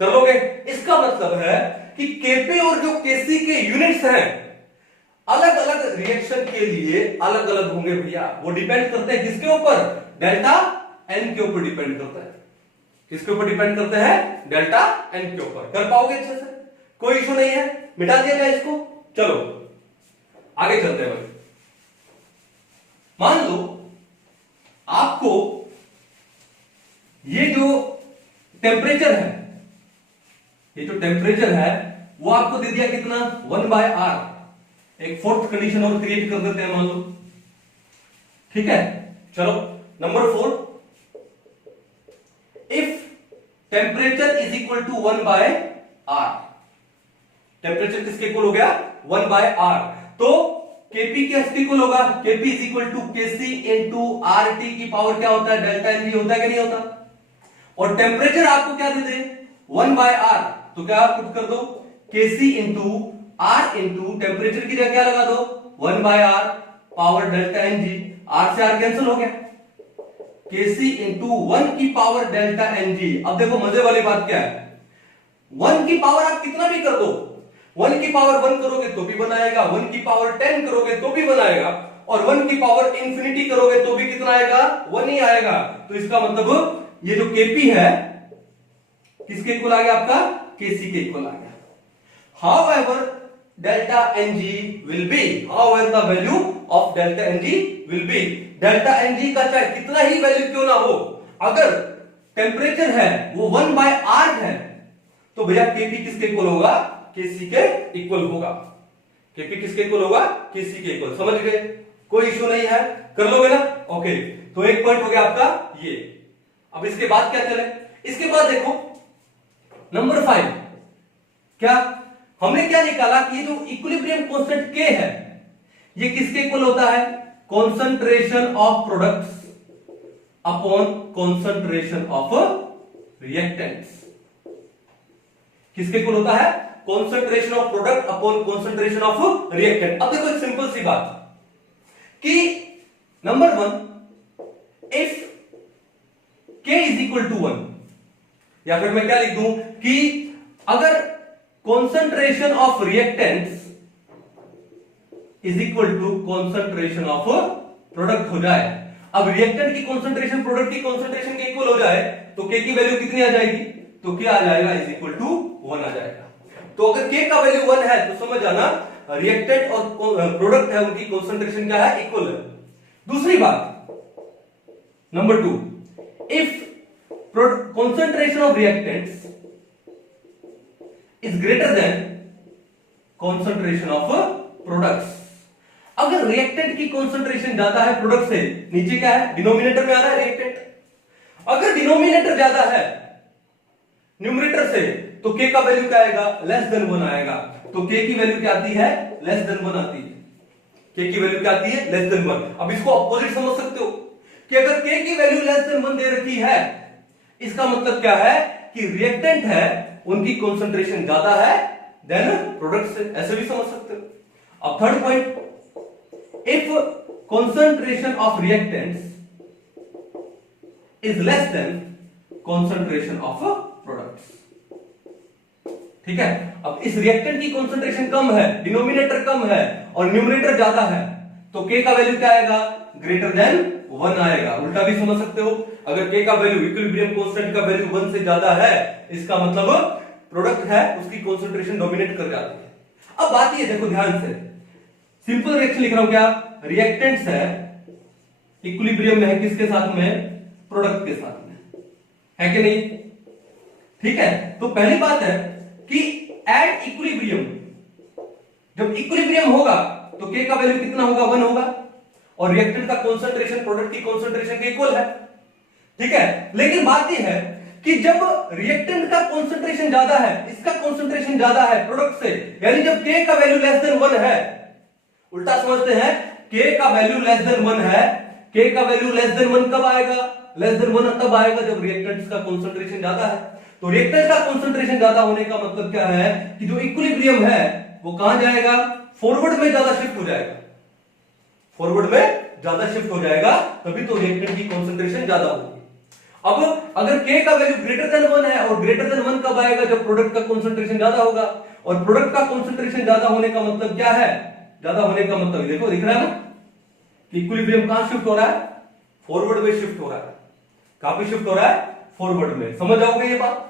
कर लोगे। इसका मतलब है कि Kp और जो Kc के यूनिट्स हैं अलग अलग रिएक्शन के लिए अलग अलग होंगे भैया। वो डिपेंड करते हैं किसके ऊपर, डेल्टा एन के ऊपर डिपेंड करता है। किसके ऊपर डिपेंड करते हैं, डेल्टा एन के ऊपर। कर पाओगे अच्छे से, कोई इशू नहीं है, मिटा दिया जाए इसको। चलो आगे चलते हैं भाई। मान लो आपको ये जो टेम्परेचर है, ये जो टेम्परेचर है वो आपको दे दिया कितना, 1/R। एक फोर्थ कंडीशन और क्रिएट कर देते हैं मान लो, ठीक है। चलो number 4, if temperature is equal to 1/r, temperature किसके इक्वल हो गया 1/r, तो Kp किसके इक्वल होगा, Kp is equal to Kc into RT की पावर क्या होता है डेल्टा Ng होता है कि नहीं होता, और टेम्परेचर आपको क्या दे दे 1/r, तो क्या आप पुट कर दो Kc into R into temperature की जगह क्या लगा दो 1/r power delta Ng, R से R कैंसिल हो गया, Kc इंटू 1 की पावर डेल्टा Ng। अब देखो मजे वाली बात क्या है, 1 की पावर आप कितना भी कर दो, 1 की पावर 1 करोगे तो भी बनाएगा, 1 की पावर 10 करोगे तो भी बनाएगा, और 1 की पावर इंफिनिटी करोगे तो भी कितना आएगा 1 ही आएगा। तो इसका मतलब ये जो Kp है किसके इक्वल आ गया आपका Kc के इक्वल आ गया। However delta Ng will be, however the value of delta Ng will be, delta Ng का चाहे कितना ही वैल्यू क्यों ना हो, अगर टेम्परेचर है वो 1/r है तो भैया Kp किसके इक्वल होगा Kc के इक्वल होगा, Kp किसके इक्वल होगा Kc के इक्वल, समझ गए, कोई इश्यू नहीं है, कर लोगे ना, ओके। तो एक पॉइंट हो गया आपका ये। अब इसके बाद क्या चले, इसके बाद देखो नंबर 5, क्या हमने क्या निकाला कि ये जो इक्विलिब्रियम कांस्टेंट K है ये किसके इक्वल होता है, concentration of products upon concentration of reactants, किसके इक्वल होता है concentration of product upon concentration of reactant. अब देखो एक सिंपल सी बात कि number 1, if K is equal to 1, या फिर मैं क्या लिख दूं कि अगर concentration of reactants is equal to concentration of product हो जाए, अब रिएक्टेंट की कॉन्सेंट्रेशन प्रोडक्ट की कॉन्सेंट्रेशन के इक्वल हो जाए तो K की वैल्यू कितनी आ जाएगी, तो क्या आ जाएगा इज इक्वल टू 1 आ जाएगा। तो अगर K का वैल्यू 1 है तो समझ जाना रिएक्टेंट और प्रोडक्ट है उनकी कॉन्सेंट्रेशन क्या है इक्वल है। दूसरी बात number 2, if concentration of reactants is greater than concentration of products, अगर रिएक्टेंट की कॉन्सेंट्रेशन ज्यादा है प्रोडक्ट से, नीचे क्या है डिनोमिनेटर में आ रहा है रिएक्टेंट, अगर डिनोमिनेटर ज्यादा है न्यूमरेटर से तो K का वैल्यू क्या आएगा लेस देन 1 आएगा, तो K की वैल्यू क्या आती है लेस देन 1 आती है, K की वैल्यू क्या आती है लेस देन 1। अब इसको अपोजिट समझ सकते हो कि अगर K की वैल्यू लेस देन 1 दे रखी है इसका मतलब क्या है कि रिएक्टेंट है उनकी कॉन्सेंट्रेशन ज्यादा है देन प्रोडक्ट से, ऐसे भी समझ सकते हो। अब third point, if concentration of reactants is less then concentration of products, ठीक है। अब इस रिएक्टेंट की कॉन्सेंट्रेशन कम है, डिनोमिनेटर कम है और न्यूमरेटर ज्यादा है, तो K का वैल्यू क्या आएगा ग्रेटर देन 1 आएगा। उल्टा भी समझ सकते हो, अगर K का वैल्यू इक्विलिब्रियम कांस्टेंट का वैल्यू 1 से ज्यादा है इसका मतलब प्रोडक्ट है उसकी कॉन्सेंट्रेशन डोमिनेट कर जाती है। अब बात ये देखो ध्यान से, सिंपल रिएक्शन लिख रहा हूं, क्या रिएक्टेंट्स है इक्विलिब्रियम में है किसके साथ में प्रोडक्ट के साथ में, है कि नहीं, ठीक है। तो पहली बात है कि एट इक्विलिब्रियम, जब इक्विलिब्रियम होगा तो K का वैल्यू कितना होगा 1 होगा और रिएक्टेंट का कॉन्सेंट्रेशन प्रोडक्ट की कॉन्सेंट्रेशन के इक्वल है, ठीक है। लेकिन बात यह है कि जब रिएक्टेंट का कॉन्सेंट्रेशन ज्यादा है, इसका कॉन्सेंट्रेशन ज्यादा है प्रोडक्ट से, यानी जब K का वैल्यू लेस देन 1 है, उल्टा समझते हैं K का वैल्यू लेस देन 1 है, K का वैल्यू लेस देन 1 कब आएगा, लेस देन 1 तब आएगा जब रिएक्टेंट्स का कॉन्सेंट्रेशन ज्यादा है। तो रिएक्टेंट का कॉन्सेंट्रेशन ज्यादा होने का मतलब क्या है कि जो इक्विलिब्रियम है वो कहां जाएगा, फॉरवर्ड में ज्यादा शिफ्ट हो जाएगा, फॉरवर्ड में ज्यादा शिफ्ट हो जाएगा, तभी तो रिएक्टेंट की कॉन्सेंट्रेशन ज्यादा होगी। अब अगर K का वैल्यू ग्रेटर देन 1 है, और ग्रेटर देन 1 कब आएगा जब प्रोडक्ट का कॉन्सेंट्रेशन ज्यादा होगा, और प्रोडक्ट का कॉन्सेंट्रेशन ज्यादा होने का मतलब क्या है, ज्यादा होने का मतलब देखो दिख रहा है ना कि इक्विलिब्रियम कहां शिफ्ट हो रहा है, फॉरवर्ड में शिफ्ट हो रहा है। कहां पे शिफ्ट हो रहा है, फॉरवर्ड में। समझ जाओगे ये बात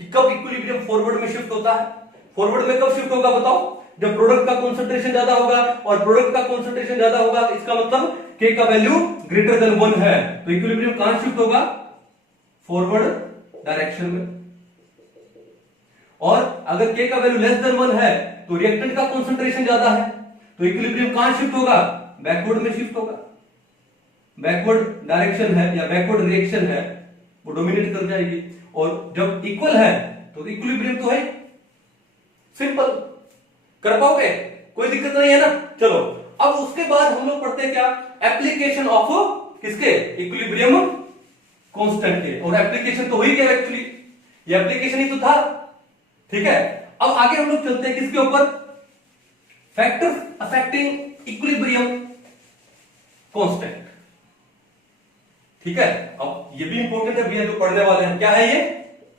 कि कब इक्विलिब्रियम फॉरवर्ड में शिफ्ट होता है, फॉरवर्ड में कब शिफ्ट होगा बताओ, जब प्रोडक्ट का कॉन्सेंट्रेशन ज्यादा होगा, और प्रोडक्ट का कॉन्सेंट्रेशन ज्यादा होगा इसका मतलब K का वैल्यू ग्रेटर देन 1 है, तो इक्विलिब्रियम कहां शिफ्ट होगा, फॉरवर्ड डायरेक्शन में। और अगर K का वैल्यू लेस देन 1 है तो रिएक्टेंट का कॉन्सेंट्रेशन ज्यादा है, तो इक्विलिब्रियम कहां शिफ्ट होगा, बैकवर्ड में शिफ्ट होगा। बैकवर्ड डायरेक्शन है या बैकवर्ड रिएक्शन है वो डोमिनेट कर जाएगी, और जब इक्वल है तो इक्विलिब्रियम तो है। सिंपल, कर पाओगे, कोई दिक्कत नहीं है ना। चलो अब उसके बाद हम लोग पढ़ते हैं क्या, एप्लीकेशन ऑफ किसके, इक्विलिब्रियम कांस्टेंट के। और एप्लीकेशन तो हो ही गया एक्चुअली, ये एप्लीकेशन ही तो था। ठीक है, अब आगे हम लोग चलते हैं किसके ऊपर, फैक्टर्स अफेक्टिंग इक्विलिब्रियम कांस्टेंट। ठीक है, अब ये भी इंपॉर्टेंट है भैया जो पढ़ने वाले हैं, क्या है ये,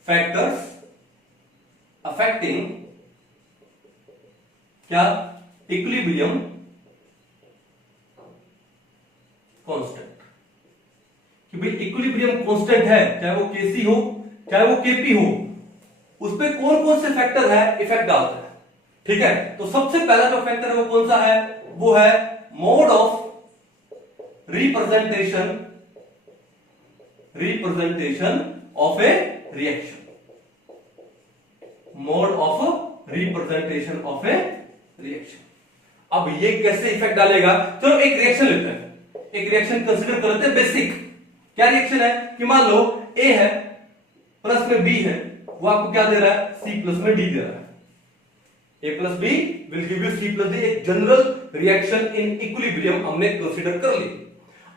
फैक्टर्स अफेक्टिंग क्या, इक्विलिब्रियम कांस्टेंट। कि भाई इक्विलिब्रियम कांस्टेंट है, चाहे वो केसी हो चाहे वो केपी हो, उस पे कौन कौन से फैक्टर है इफेक्ट डालते हैं। ठीक है, तो सबसे पहला जो फैक्टर है वो कौन सा है, वो है mode of representation of A reaction, mode of representation of A reaction. अब ये कैसे इफेक्ट डालेगा, चलो एक रिएक्शन लेते हैं, एक रिएक्शन कंसीडर करते हैं बेसिक। क्या रिएक्शन है कि मान लो ए है प्लस में बी है, वो आपको क्या दे रहा है, सी प्लस में डी दे रहा है। A plus B will give you C plus D, एक जनरल रिएक्शन इन इक्विलिब्रियम हमने कंसीडर कर ली।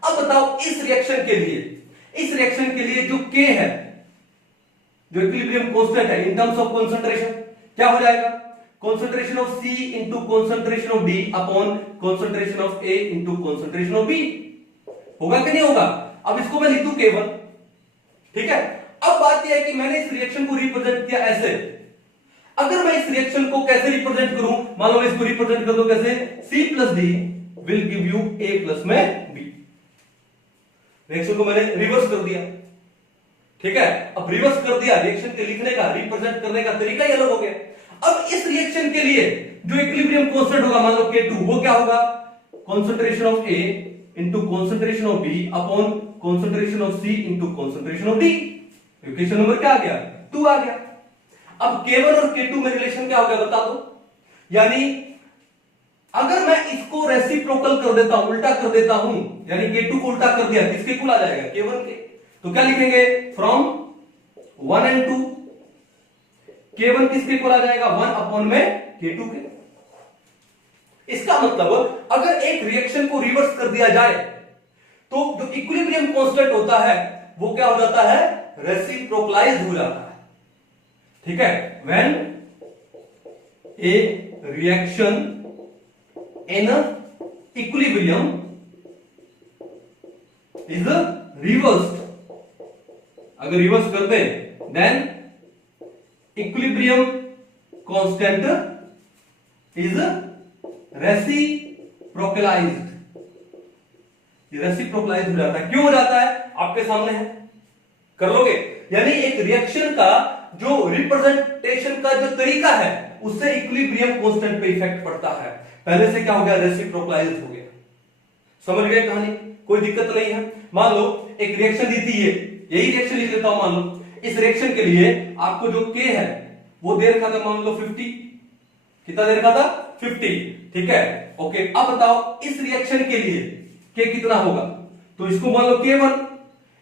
अब बताओ इस रिएक्शन के लिए जो K है, जो इक्विलिब्रियम कांस्टेंट है इन टर्म्स ऑफ कंसंट्रेशन, क्या हो जाएगा, concentration of C into concentration of D upon concentration of A into concentration of B, होगा कि नहीं होगा। अब इसको मैं लिख दूं K1। ठीक है, अब बात यह है कि मैंने इस रिएक्शन को रिप्रेजेंट किया ऐसे। अगर मैं इस रिएक्शन को कैसे रिप्रेजेंट करूं, मान लो मैं इसको रिप्रेजेंट कर दूं कैसे, C plus D will give you A plus में B। रिएक्शन को मैंने रिवर्स कर दिया। ठीक है, अब रिवर्स कर दिया, रिएक्शन के लिखने का, रिप्रेजेंट करने का तरीका ही अलग हो गया। अब इस रिएक्शन के लिए जो इक्विलिब्रियम कांस्टेंट होगा, मान लो K2, वो क्या होगा, concentration of A into concentration of B upon concentration of C into concentration of D। Equation number क्या आ गया, 2 आ गया। अब K1 और K2 में रिलेशन क्या हो गया बता दो, यानी अगर मैं इसको रेसिप्रोकल कर देता हूं, उल्टा कर देता हूं, यानी K2 को उल्टा कर दिया, किसके इक्वल आ जाएगा, K1 के। तो क्या लिखेंगे, फ्रॉम 1 and 2 K1 किसके इक्वल आ जाएगा, 1 अपॉन में K2 के। इसका मतलब अगर एक रिएक्शन को रिवर्स कर दिया जाए तो जो इक्विलिब्रियम कांस्टेंट होता है वो क्या हो जाता है, रेसिप्रोकलाइज्ड हो जाता है। ठीक है, when A reaction in equilibrium is reversed, अगर रिवर्स कर दे देन इक्विलिब्रियम कांस्टेंट इज रेसिप्रोकलाइज्ड, रेसिप्रोकलाइज्ड हो जाता है। क्यों हो जाता है, आपके सामने है, कर लोगे। यानी एक रिएक्शन का जो रिप्रेजेंटेशन का जो तरीका है उससे इक्विलिब्रियम कांस्टेंट पे इफेक्ट पड़ता है। पहले से क्या हो गया, रेसिप्रोकलाइज्ड हो गया। समझ गए कहानी, कोई दिक्कत नहीं है। मान लो एक रिएक्शन दी थी, यही रिएक्शन लिख लेता हूं, मान लो इस रिएक्शन के लिए आपको जो K है वो दे रखा था, मान लो 50, कितना दे रखा था, 50। ठीक है, ओके। अब बताओ इस रिएक्शन के लिए K कितना होगा, तो इसको मान लो K1,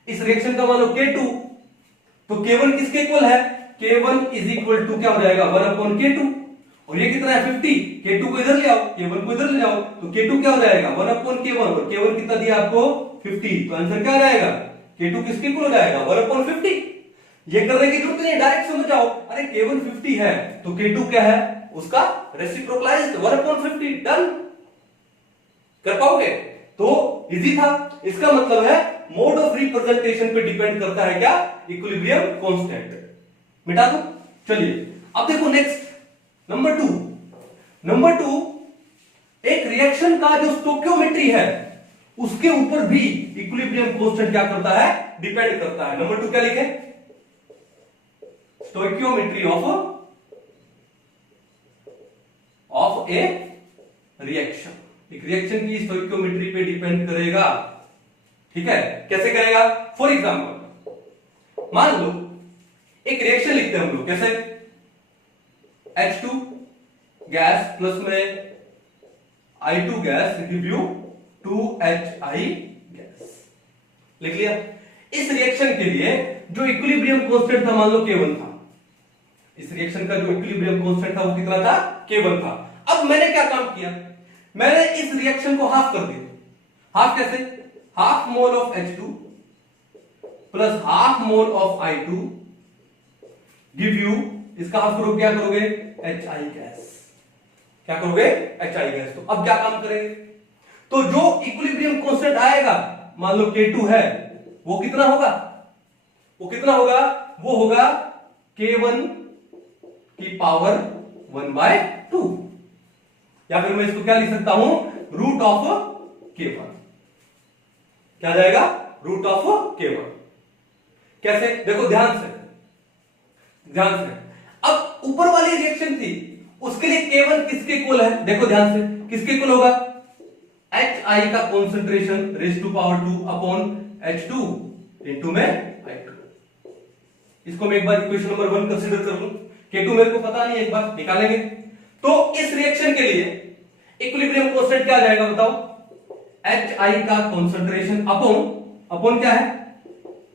इस रिएक्शन का मान लो K2, तो K1 किसके इक्वल है, K1 इज इक्वल टू क्या हो जाएगा, 1 अपॉन K2, और ये कितना है 50, K2 को इधर ले आओ, K1 को इधर ले जाओ, तो K2 क्या हो जाएगा, 1 अपॉन K1, और K1 कितना दिया आपको 50, तो आंसर क्या आ जाएगा, K2 किसके इक्वल हो जाएगा, 1 अपॉन 50। ये करने की जरूरत नहीं, डायरेक्ट समझ जाओ, अरे K1 50 है तो K2 क्या है, उसका रेसिप्रोकलाइज्ड 1 अपॉन 50, डन। कर पाओगे, तो इजी था। इसका मतलब है मोड ऑफ रिप्रेजेंटेशन पे डिपेंड करता है क्या, इक्विलिब्रियम कांस्टेंट। मिटा दो, चलिए अब देखो नेक्स्ट नंबर 2, एक रिएक्शन का जो स्टोइकियोमेट्री है उसके ऊपर भी इक्विलिब्रियम कांस्टेंट क्या करता है, डिपेंड करता है। नंबर 2 क्या लिखे, स्टोइकियोमेट्री ऑफ ए रिएक्शन, एक रिएक्शन की स्टोइकियोमेट्री पे डिपेंड करेगा। ठीक है, कैसे करेगा, फॉर एग्जांपल मान लो एक रिएक्शन लिखते हैं हम लोग, कैसे, H2 गैस प्लस में I2 gas give you 2HI gas. लिख लिया। इस रिएक्शन के लिए जो इक्विलिब्रियम कांस्टेंट था मान लो K1 था, इस रिएक्शन का जो इक्विलिब्रियम कांस्टेंट था वो कितना था? K1 था। अब मैंने क्या काम किया, मैंने इस रिएक्शन को हाफ कर दिया। हाफ कैसे? Half mole of H2 plus half mole of I2 give you, इसका हाफ करोगे क्या करोगे? HI gas. क्या करोगे? HI gas. तो अब क्या काम करेंगे? तो जो इक्विलिब्रियम कांस्टेंट आएगा मान लो K2 है, वो कितना होगा? वो कितना होगा? वो होगा K1 की पावर 1/2, या फिर मैं इसको क्या लिख सकता हूं? Root of K1। क्या जाएगा? Root of K1। कैसे? देखो ध्यान से, ध्यान से। अब ऊपर वाली रिएक्शन थी, उसके लिए K1 किसके इक्वल है? देखो ध्यान से, किसके इक्वल होगा? HI का concentration raise to power 2 upon H2 into में I2। इसको मैं एक बार इक्वेशन नंबर 1 कंसीडर कर लूं। K2 मेरे को पता नहीं, एक बार निकालेंगे। तो इस रिएक्शन के लिए इक्विलिब्रियम कांस्टेंट क्या आ जाएगा बताओ? HI का कॉन्सेंट्रेशन अपॉन क्या है?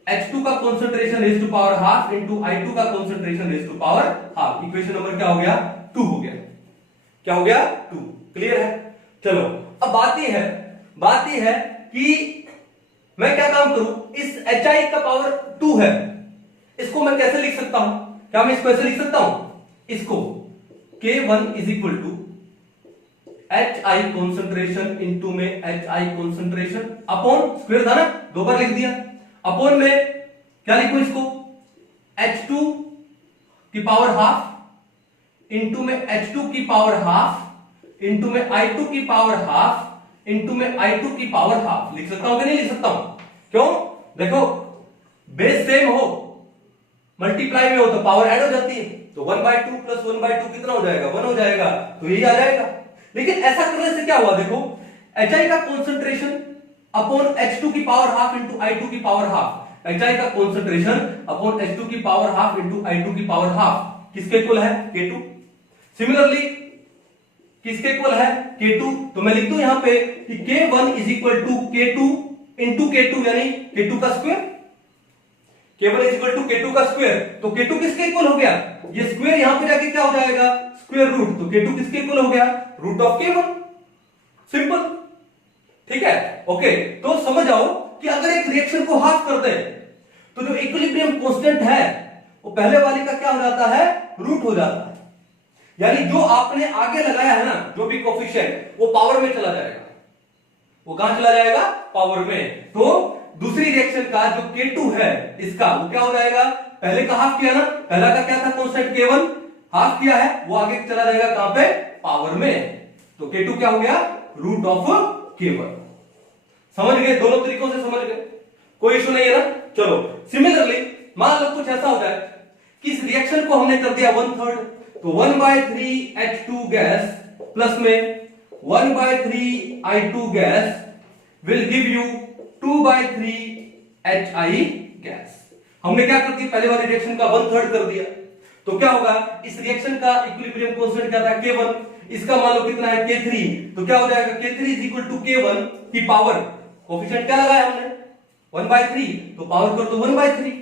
H2 का concentration raise to power half into I2 का concentration raise to power half. Equation number क्या हो गया? 2 हो गया। क्या हो गया? 2। क्लियर है? चलो अब बात ये है कि मैं क्या काम करूं, इस HI का पावर 2 है, इसको मैं कैसे लिख सकता हूं? क्या मैं इसको ऐसे लिख सकता हूं? इसको K1 is equal to HI concentration into में HI कॉन्सेंट्रेशन अपॉन स्क्वायर था ना, 2 बार लिख दिया। अपॉन में क्या लिखूं इसको? H2 की पावर हाफ इंटू में H2 की पावर हाफ इंटू में I2 की पावर हाफ इंटू में I2 की पावर हाफ। लिख सकता हूं कि नहीं लिख सकता हूं? क्यों? देखो बेस सेम हो, मल्टीप्लाई में हो तो पावर ऐड हो जाती है, तो 1/2 प्लस 1/2 कितना हो जाएगा? 1 हो जाएगा। तो यही आ जाएगा। लेकिन ऐसा करने से क्या हुआ? देखो HI का कॉन्सेंट्रेशन अपॉन H2 की पावर हाफ इंटू I2 की पावर हाफ। HI का कॉन्सेंट्रेशन अपॉन H2 की पावर हाफ इंटू I2 की पावर हाफ किसके इक्वल है? K2। सिमिलरली किसके इक्वल है? K2। तो मैं लिख दूं यहां पे कि K1 is equal to K2 into K2 यानी K2 का square. K1 is equal to K2 का स्क्वायर। तो K2 किसके इक्वल हो गया? ये स्क्वायर यहां पे जाके क्या हो जाएगा? Square root. तो K2 किसके इक्वल हो गया? Root of K1। सिंपल। ठीक है? ओके। तो समझ आओ कि अगर एक रिएक्शन को हाफ कर दे तो जो इक्विलिब्रियम कांस्टेंट है वो पहले वाली का क्या हो जाता है? रूट हो जाता है। यानी जो आपने आगे लगाया है ना, जो भी कोफिशिएंट, वो पावर में चला जाएगा। वो कहां चला जाएगा? पावर में। तो दूसरी रिएक्शन का जो K2 है इसका, वो क्या हो जाएगा? पहले का हाफ किया ना, पहला का क्या था कांस्टेंट K1, हाफ किया है, वो आगे चला जाएगा कहां पे? पावर में। तो K2 क्या हो गया? Root of K1। समझ गए? दोनों तरीकों से समझ गए, कोई इशू नहीं है ना? चलो सिमिलरली मान लो कुछ ऐसा हो जाए कि इस रिएक्शन को हमने कर दिया 1/3, तो 1/3 H2 गैस प्लस में 1/3 I2 gas will give you 2/3 HI gas. हमने क्या कर दिया? पहले वाली रिएक्शन का 1/3 कर दिया। तो क्या होगा? इस रिएक्शन का इक्विलिब्रियम कांस्टेंट क्या था? K1। इसका मान लो कितना है? K3। तो क्या हो जाएगा? K3 is equal to K1 की पावर, कोफिशिएंट क्या लगाया हमने? 1/3, तो पावर कर दो 1/3,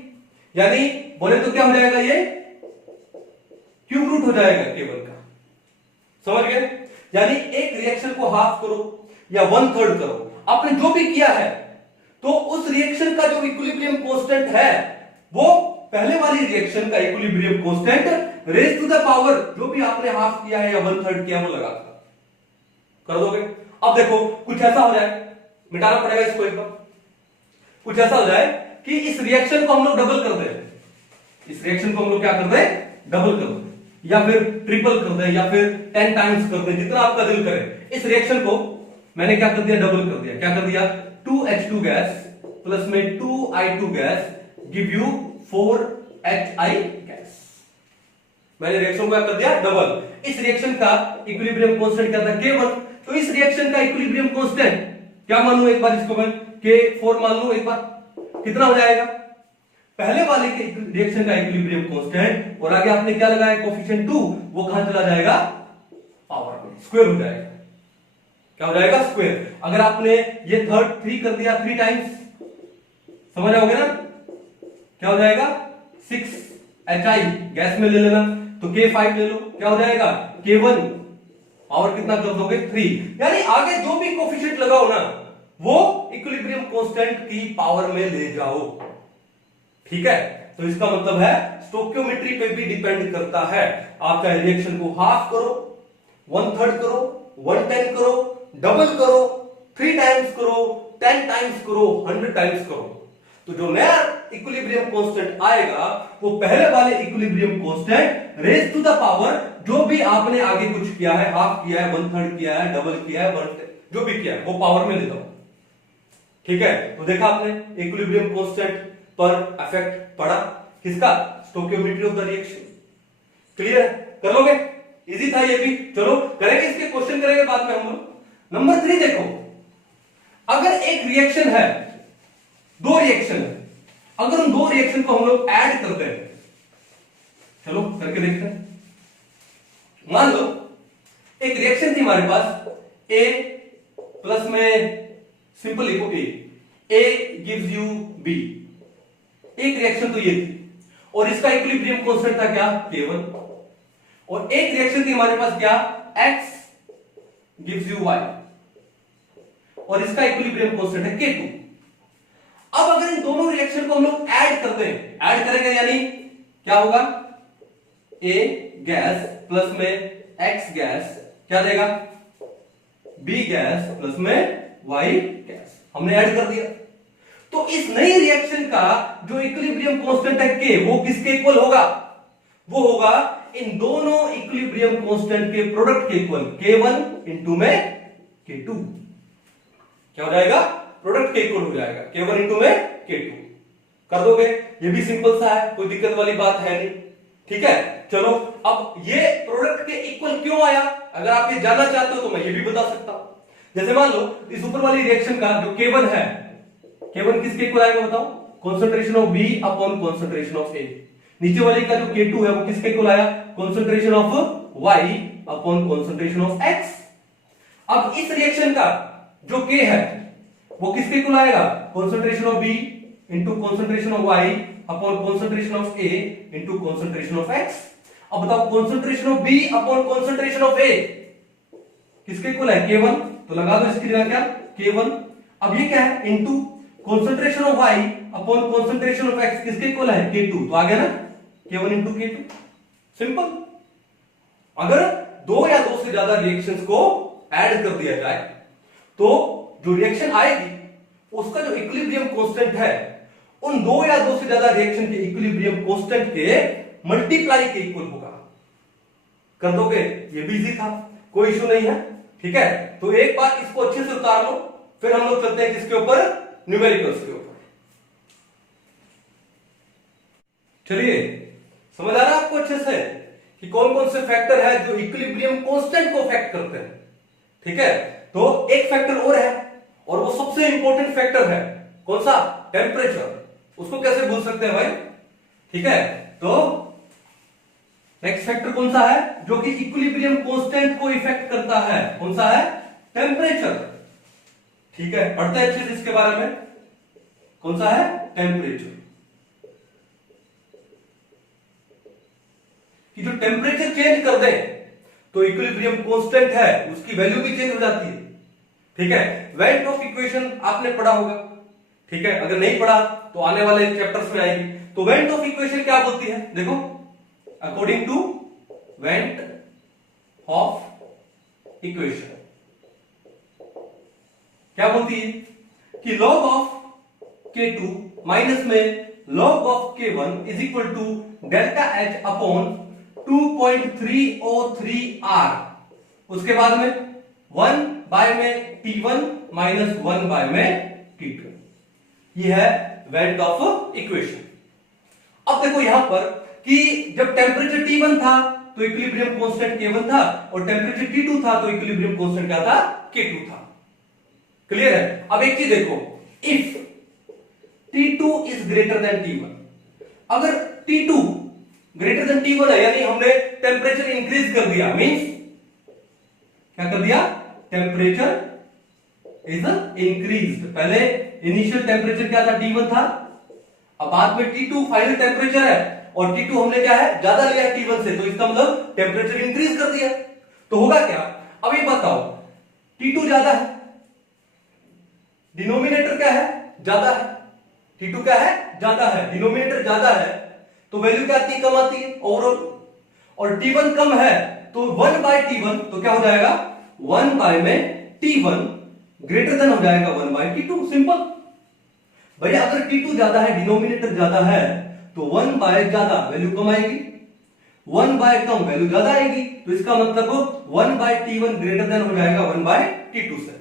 यानी बोले तो क्या हो जाएगा? ये क्यूब रूट हो जाएगा K1 का। समझ गए? यानी एक रिएक्शन को हाफ करो या 1/3 करो, आपने जो भी किया है, तो उस रिएक्शन का जो इक्विलिब्रियम कांस्टेंट है वो पहले वाली रिएक्शन का equilibrium constant raise to the power जो भी आपने हाफ किया है या 1/3 किया वो लगा कर दोगे। अब देखो कुछ ऐसा हो जाए, मिटाना पड़ेगा इसको एक बार। कुछ ऐसा हो जाए कि इस रिएक्शन को हम लोग डबल कर दें, इस रिएक्शन को हम लोग क्या कर दें? डबल कर दें, या फिर ट्रिपल कर दें, या फिर 10 टाइम्स कर दें, जितना आपका दिल करे। इस रिएक्शन को मैंने क्या कर दिया? डबल कर दिया। क्या कर दिया? 2H2 गैस प्लस में 2I2 gas give you 4HI gas. मैंने रिएक्शन को क्या कर दिया? डबल। इस रिएक्शन का इक्विलिब्रियम कांस्टेंट क्या था? K1। तो इस रिएक्शन का इक्विलिब्रियम कांस्टेंट क्या मान लूं एक बार? इसको मैं K4 मान लूं एक बार। कितना हो जाएगा? पहले वाले के रिएक्शन का इक्विलिब्रियम कांस्टेंट और आगे आपने क्या लगाया? कोफिशिएंट 2, वो कहां चला जाएगा? पावर में, स्क्वायर हो जाएगा। क्या हो जाएगा? स्क्वायर। अगर आपने ये 3 कर दिया 3 टाइम्स, समझ आओगे ना? क्या हो जाएगा 6HI गैस में ले लेना, तो K5 ले लो, क्या हो जाएगा K1 और कितना कर दोगे 3। यानी आगे जो भी कोफिशिएंट लगाओ ना वो इक्विलिब्रियम कांस्टेंट की पावर में ले जाओ। ठीक है, तो इसका मतलब है स्टोइकियोमेट्री पे भी डिपेंड करता है। आप चाहे रिएक्शन को हाफ करो, 1/3 करो, 1/10 करो, डबल करो, 3 टाइम्स करो, 10 टाइम्स करो, 100 टाइम्स करो, तो जो नया इक्विलिब्रियम कांस्टेंट आएगा वो पहले वाले equilibrium constant raise to the power जो भी आपने आगे कुछ किया है, हाफ किया है, 1/3 किया है, डबल किया है, 1/10 जो भी किया है वो पावर में ले जाओ। ठीक है, तो देखा आपने इक्विलिब्रियम कांस्टेंट पर इफेक्ट पड़ा किसका, stoichiometry of the reaction. Clear कर लोगे? इजी था ये भी। चलो करेंगे, इसके क्वेश्चन करेंगे बाद में हम लोग। नंबर 3 देखो, अगर एक रिएक्शन है, दो रिएक्शन है, अगर उन दो रिएक्शन को हम लोग ऐड करते हैं, चलो करके देखते हैं। मान लो एक रिएक्शन थी हमारे पास, A प्लस में सिंपल लिखो A गिव्स यू B। एक रिएक्शन तो ये थी और इसका इक्विलिब्रियम कांस्टेंट था क्या K1, और एक रिएक्शन थी हमारे पास क्या X गिव्स यू Y और इसका इक्विलिब्रियम कांस्टेंट है K2। अब अगर इन दोनों रिएक्शन को हम लोग ऐड करते हैं, ऐड करेंगे यानी क्या होगा, A गैस प्लस में X गैस क्या देगा, B गैस प्लस में Y गैस, हमने ऐड कर दिया। तो इस नई रिएक्शन का जो इक्विलिब्रियम कांस्टेंट है K, वो किसके इक्वल होगा, वो होगा इन दोनों इक्विलिब्रियम कांस्टेंट के प्रोडक्ट के इक्वल, K1 इंटू में K2। क्या हो जाएगा, प्रोडक्ट के इक्वल हो जाएगा, K1 इंटू में K2। कर दोगे? ये भी सिंपल सा है, कोई दिक्कत वाली बात है नहीं। ठीक है, चलो अब ये प्रोडक्ट के इक्वल क्यों आया, अगर आप ये जानना चाहते हो तो मैं ये भी बता सकता हूं। जैसे मान लो इस ऊपर वाली रिएक्शन का जो K1 है, K1 किसके इक्वल आएगा बताओ, concentration of B upon concentration of A। नीचे वाली का जो K2 है वो किसके इक्वल आया, concentration of Y upon concentration of X। अब इस रिएक्शन का जो K है वो किसके इक्वल आएगा, concentration of B into concentration of Y upon concentration of A into concentration of X। अब बताओ concentration of B upon concentration of A किसके इक्वल है, K1, तो लगा दो इसकी जगह क्या K1। अब ये क्या है, into concentration of Y upon concentration of X किसके इक्वल है, K2, तो आ गया ना K1 इंटू K2। सिंपल। अगर दो या दो से ज्यादा रिएक्शंस को ऐड कर दिया जाए तो जो रिएक्शन आएगी उसका जो इक्विलिब्रियम कांस्टेंट है उन दो या दो से ज्यादा रिएक्शन के इक्विलिब्रियम कांस्टेंट के मल्टीप्लाई के इक्वल होगा। कर दोगे? ये भी इजी था, कोई इशू नहीं है। ठीक है, तो एक बार इसको अच्छे से उतार लो, फिर हम लोग चलते हैं किसके ऊपर, न्यूमेरिकल्स के ऊपर। चलिए, समझ आ रहा है आपको अच्छे से कि कौन कौन से फैक्टर है जो इक्विलिब्रियम कांस्टेंट को अफेक्ट करते हैं। ठीक है, तो एक फैक्टर और है और वो सबसे इंपॉर्टेंट फैक्टर है, कौन सा, टेम्परेचर। उसको कैसे भूल सकते हैं भाई। ठीक है, तो नेक्स्ट फैक्टर कौन सा है जो कि इक्विलिब्रियम कांस्टेंट को इफेक्ट करता है, कौन सा है, टेम्परेचर। ठीक है, पढ़ते हैं अच्छे से इसके बारे में, कौन सा है, टेम्परेचर। कि जो टेम्परेचर चेंज कर दे तो इक्विलिब्रियम कांस्टेंट है उसकी वैल्यू भी चेंज हो जाती है। ठीक है, वेंट इक्वेशन आपने पढ़ा होगा। ठीक है, अगर नहीं पढ़ा तो आने वाले चैप्टर्स में आएगी। तो वेंट ऑफ इक्वेशन क्या बोलती है, देखो, according to van't Hoff equation क्या बोलती है कि log ऑफ K2 माइनस में log of K1 is equal to delta H upon 2.303 R। उसके बाद में 1 बाय में T1 माइनस 1 बाय में T2। ये है वेंट ऑफ इक्वेशन। अब देखो यहां पर कि जब टेम्परेचर T1 था तो इक्विलिब्रियम कांस्टेंट K1 था और टेम्परेचर T2 था तो इक्विलिब्रियम कांस्टेंट क्या था, K2 था। क्लियर है? अब एक चीज देखो, if T2 is greater than T1, अगर T2 ग्रेटर देन T1 है यानी हमने टेम्परेचर इंक्रीज कर दिया, मींस क्या कर दिया, टेम्परेचर इज इंक्रीज्ड। पहले इनिशियल टेम्परेचर क्या था, T1 था, अब बाद में T2 फाइनल टेम्परेचर है और T2 हमने क्या है ज्यादा लिया है T1 से, तो इसका मतलब टेम्परेचर इंक्रीज कर दिया। तो होगा क्या, अब ये बताओ T2 ज्यादा है, डिनोमिनेटर क्या है ज्यादा है, T2 क्या है ज्यादा है, डिनोमिनेटर ज्यादा है, तो वैल्यू क्या आती है कम आती है ओवरऑल, और T1 कम है तो 1 बाय T1 तो क्या हो जाएगा 1 बाय में T1 ग्रेटर देन हो जाएगा 1 बाय T2, सिंपल। भैया अगर T2 ज्यादा है, डिनोमिनेटर ज्यादा है, तो 1 बाय ज्यादा वैल्यू कम आएगी, 1 बाय कम वैल्यू ज्यादा आएगी, तो इसका मतलब 1 बाय T1 ग्रेटर देन हो जाएगा 1 बाय T2 से।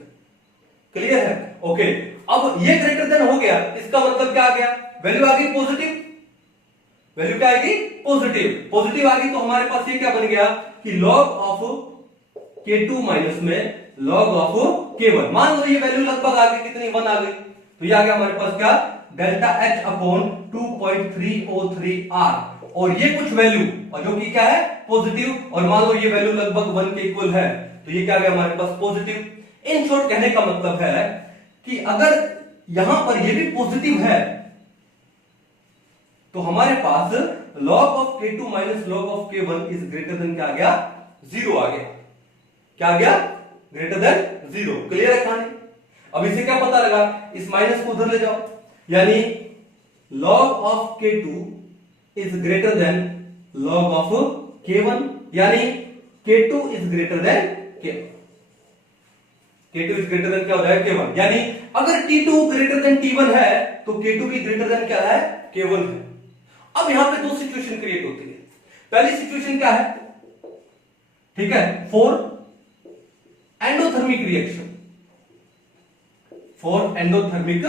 क्लियर है? ओके, अब ये ग्रेटर देन हो गया, इसका मतलब क्या आ गया, वैल्यू आ गई पॉजिटिव, वैल्यू क्या आएगी पॉजिटिव, पॉजिटिव आ गई तो हमारे पास ये क्या बन गया कि log ऑफ K2 माइनस में log ऑफ K1, मान लो ये वैल्यू लगभग आ गई कितनी 1 आ गई, तो ये आ गया हमारे पास क्या डेल्टा H अपॉन 2.303 R, और ये कुछ वैल्यू और जो कि क्या है पॉजिटिव, और मान लो ये वैल्यू लगभग 1 के इक्वल है, तो ये क्या आ गया हमारे पास पॉजिटिव। इन शॉर्ट कहने का मतलब है कि अगर यहां पर ये भी पॉजिटिव है तो हमारे पास log of K2 minus log of K1 is greater than क्या आ गया 0 आ गया, क्या आ गया ग्रेटर देन 0। क्लियर है कहानी? अब इसे क्या पता लगा, इस माइनस को उधर ले जाओ, यानी log of K2 is greater than log of K1, यानी K2 is greater than K1, K2 is greater than क्या हो जाएगा K1, यानी अगर T2 ग्रेटर देन T1 है तो K2 भी ग्रेटर देन क्या है K1 है। अब यहां पे दो सिचुएशन क्रिएट होती है, पहली सिचुएशन क्या है, ठीक है, for endothermic reaction, for endothermic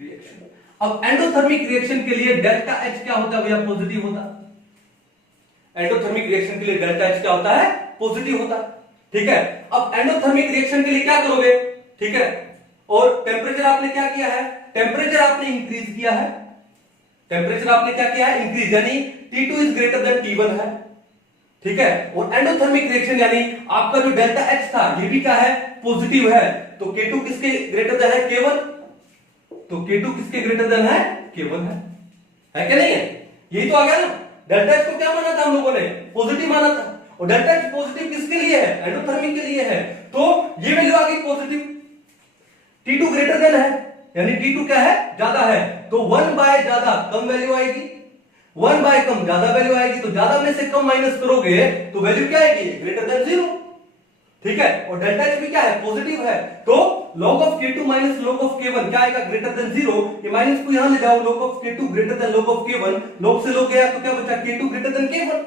reaction. अब एंडोथर्मिक रिएक्शन के लिए डेल्टा H क्या होता है भैया पॉजिटिव होता है, एंडोथर्मिक रिएक्शन के लिए डेल्टा H क्या होता है पॉजिटिव होता है, ठीक है। अब एंडोथर्मिक रिएक्शन के लिए क्या करोगे, ठीक है, और टेम्परेचर आपने क्या किया है, टेम्परेचर आपने इंक्रीज किया है, टेम्परेचर आपने क्या किया है इंक्रीज, यानी T2 is greater than T1 है, ठीक है, और एंडोथर्मिक रिएक्शन यानी आपका जो डेल्टा H था ये भी क्या है पॉजिटिव है, तो K2 किसके ग्रेटर देन है K1, तो K2 किसके ग्रेटर देन है K1 है क्या नहीं है, यही तो आ गया ना। डेल्टा H को क्या माना था हम लोगों ने पॉजिटिव माना था, और डेल्टा H पॉजिटिव किसके लिए है एंडोथर्मिक के लिए है, तो ये वैल्यू आ गई पॉजिटिव, T2 ग्रेटर देन है यानी T2 क्या है ज्यादा है, तो 1 बाय ज्यादा कम वैल्यू आएगी, 1 बाय कम ज्यादा वैल्यू आएगी, तो ज्यादा में से कम माइनस करोगे तो वैल्यू क्या आएगी ग्रेटर देन 0, ठीक है, और डेल्टा H भी क्या है पॉजिटिव है, तो log of K2 minus log of K1 क्या आएगा ग्रेटर देन 0, ये माइनस को यहां ले जाओ, log of K2 greater than log of K1, log से log गया तो क्या बचा K2 ग्रेटर देन K1,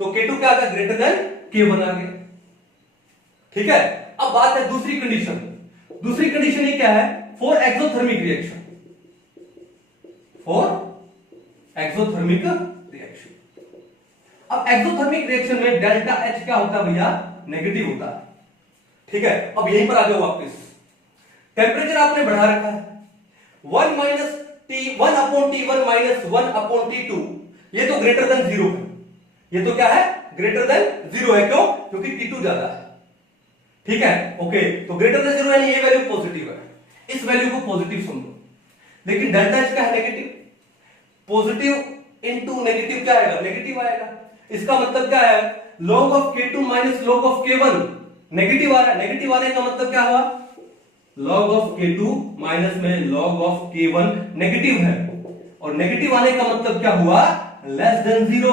तो K2 क्या आ गया ग्रेटर देन K1 आ गया, ठीक है। अब बात है दूसरी कंडीशन, दूसरी कंडीशन ये क्या है for exothermic reaction, for exothermic reaction. अब एक्सोथर्मिक रिएक्शन में डेल्टा H क्या होता है भैया नेगेटिव होता है, ठीक है। अब यहीं पर आ जाओ वापस, टेम्परेचर आपने बढ़ा रखा है 1 minus T1 upon T1 minus 1 upon T2, ये तो ग्रेटर देन 0 है, ये तो क्या है ग्रेटर देन 0 है, क्यों क्योंकि T2 ज्यादा है, ठीक है, ओके, तो ग्रेटर देन 0 यानी ये वैल्यू पॉजिटिव है, इस वैल्यू को पॉजिटिव समझो, लेकिन डेल्टा H क्या है नेगेटिव, पॉजिटिव इनटू नेगेटिव क्या आएगा नेगेटिव आएगा, इसका मतलब क्या है log of K2 minus log of K1 negative आ रहा है, नेगेटिव आने का मतलब क्या हुआ log ऑफ K2 माइनस में log ऑफ K1 नेगेटिव है, और नेगेटिव आने का मतलब क्या हुआ लेस देन 0,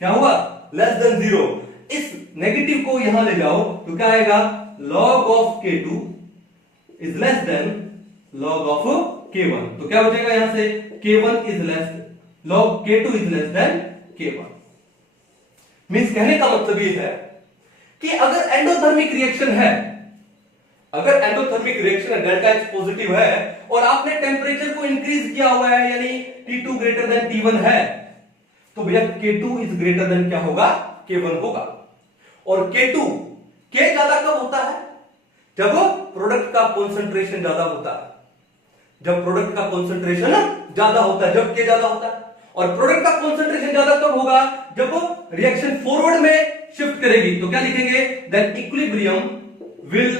क्या हुआ लेस देन 0, इस नेगेटिव को यहां ले जाओ तो क्या आएगा log of K2 is less then log of K1, तो क्या हो जाएगा यहां से K1 is less log K2 is less then K1। Means कहने का मतलब ये है कि अगर एंडोथर्मिक रिएक्शन है, अगर एंडोथर्मिक रिएक्शन है डेल्टा H पॉजिटिव है और आपने टेम्परेचर को इंक्रीज किया हुआ है यानी T2 ग्रेटर देन T1 है, तो भैया K2 इज ग्रेटर देन क्या होगा K1 होगा, और K2 K ज्यादा कब होता है जब प्रोडक्ट का कॉन्सेंट्रेशन ज्यादा होता है, जब प्रोडक्ट का कॉन्सेंट्रेशन ज्यादा होता है, जब K ज्यादा होता है, और प्रोडक्ट का कॉन्सेंट्रेशन ज्यादा कब होगा जब रिएक्शन फॉरवर्ड में शिफ्ट करेगी, तो क्या लिखेंगे then equilibrium will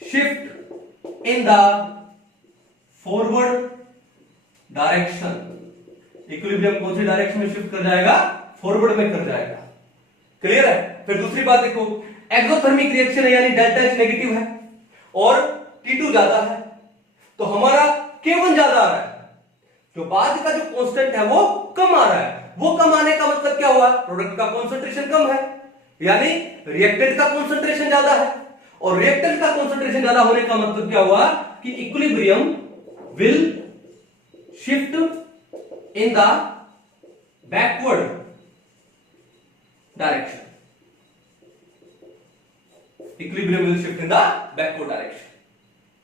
shift in the forward direction. Equilibrium कौन सी डायरेक्शन में शिफ्ट कर जाएगा? फॉरवर्ड में कर जाएगा। क्लियर है? फिर दूसरी बात देखो, एक्सोथर्मिक रिएक्शन है यानी डेल्टा एच नेगेटिव है और T2 ज्यादा है, तो हमारा K1 ज्यादा आ रहा है, जो बाद का जो कांस्टेंट है वो कम आ रहा है। वो कम आने का मतलब क्या हुआ? प्रोडक्ट का कंसंट्रेशन कम है, यानी रिएक्टेंट का कंसंट्रेशन ज्यादा है, और रिएक्टेंट का कंसंट्रेशन ज्यादा होने का मतलब क्या हुआ कि equilibrium will shift in the backward direction. Equilibrium will shift in the backward direction.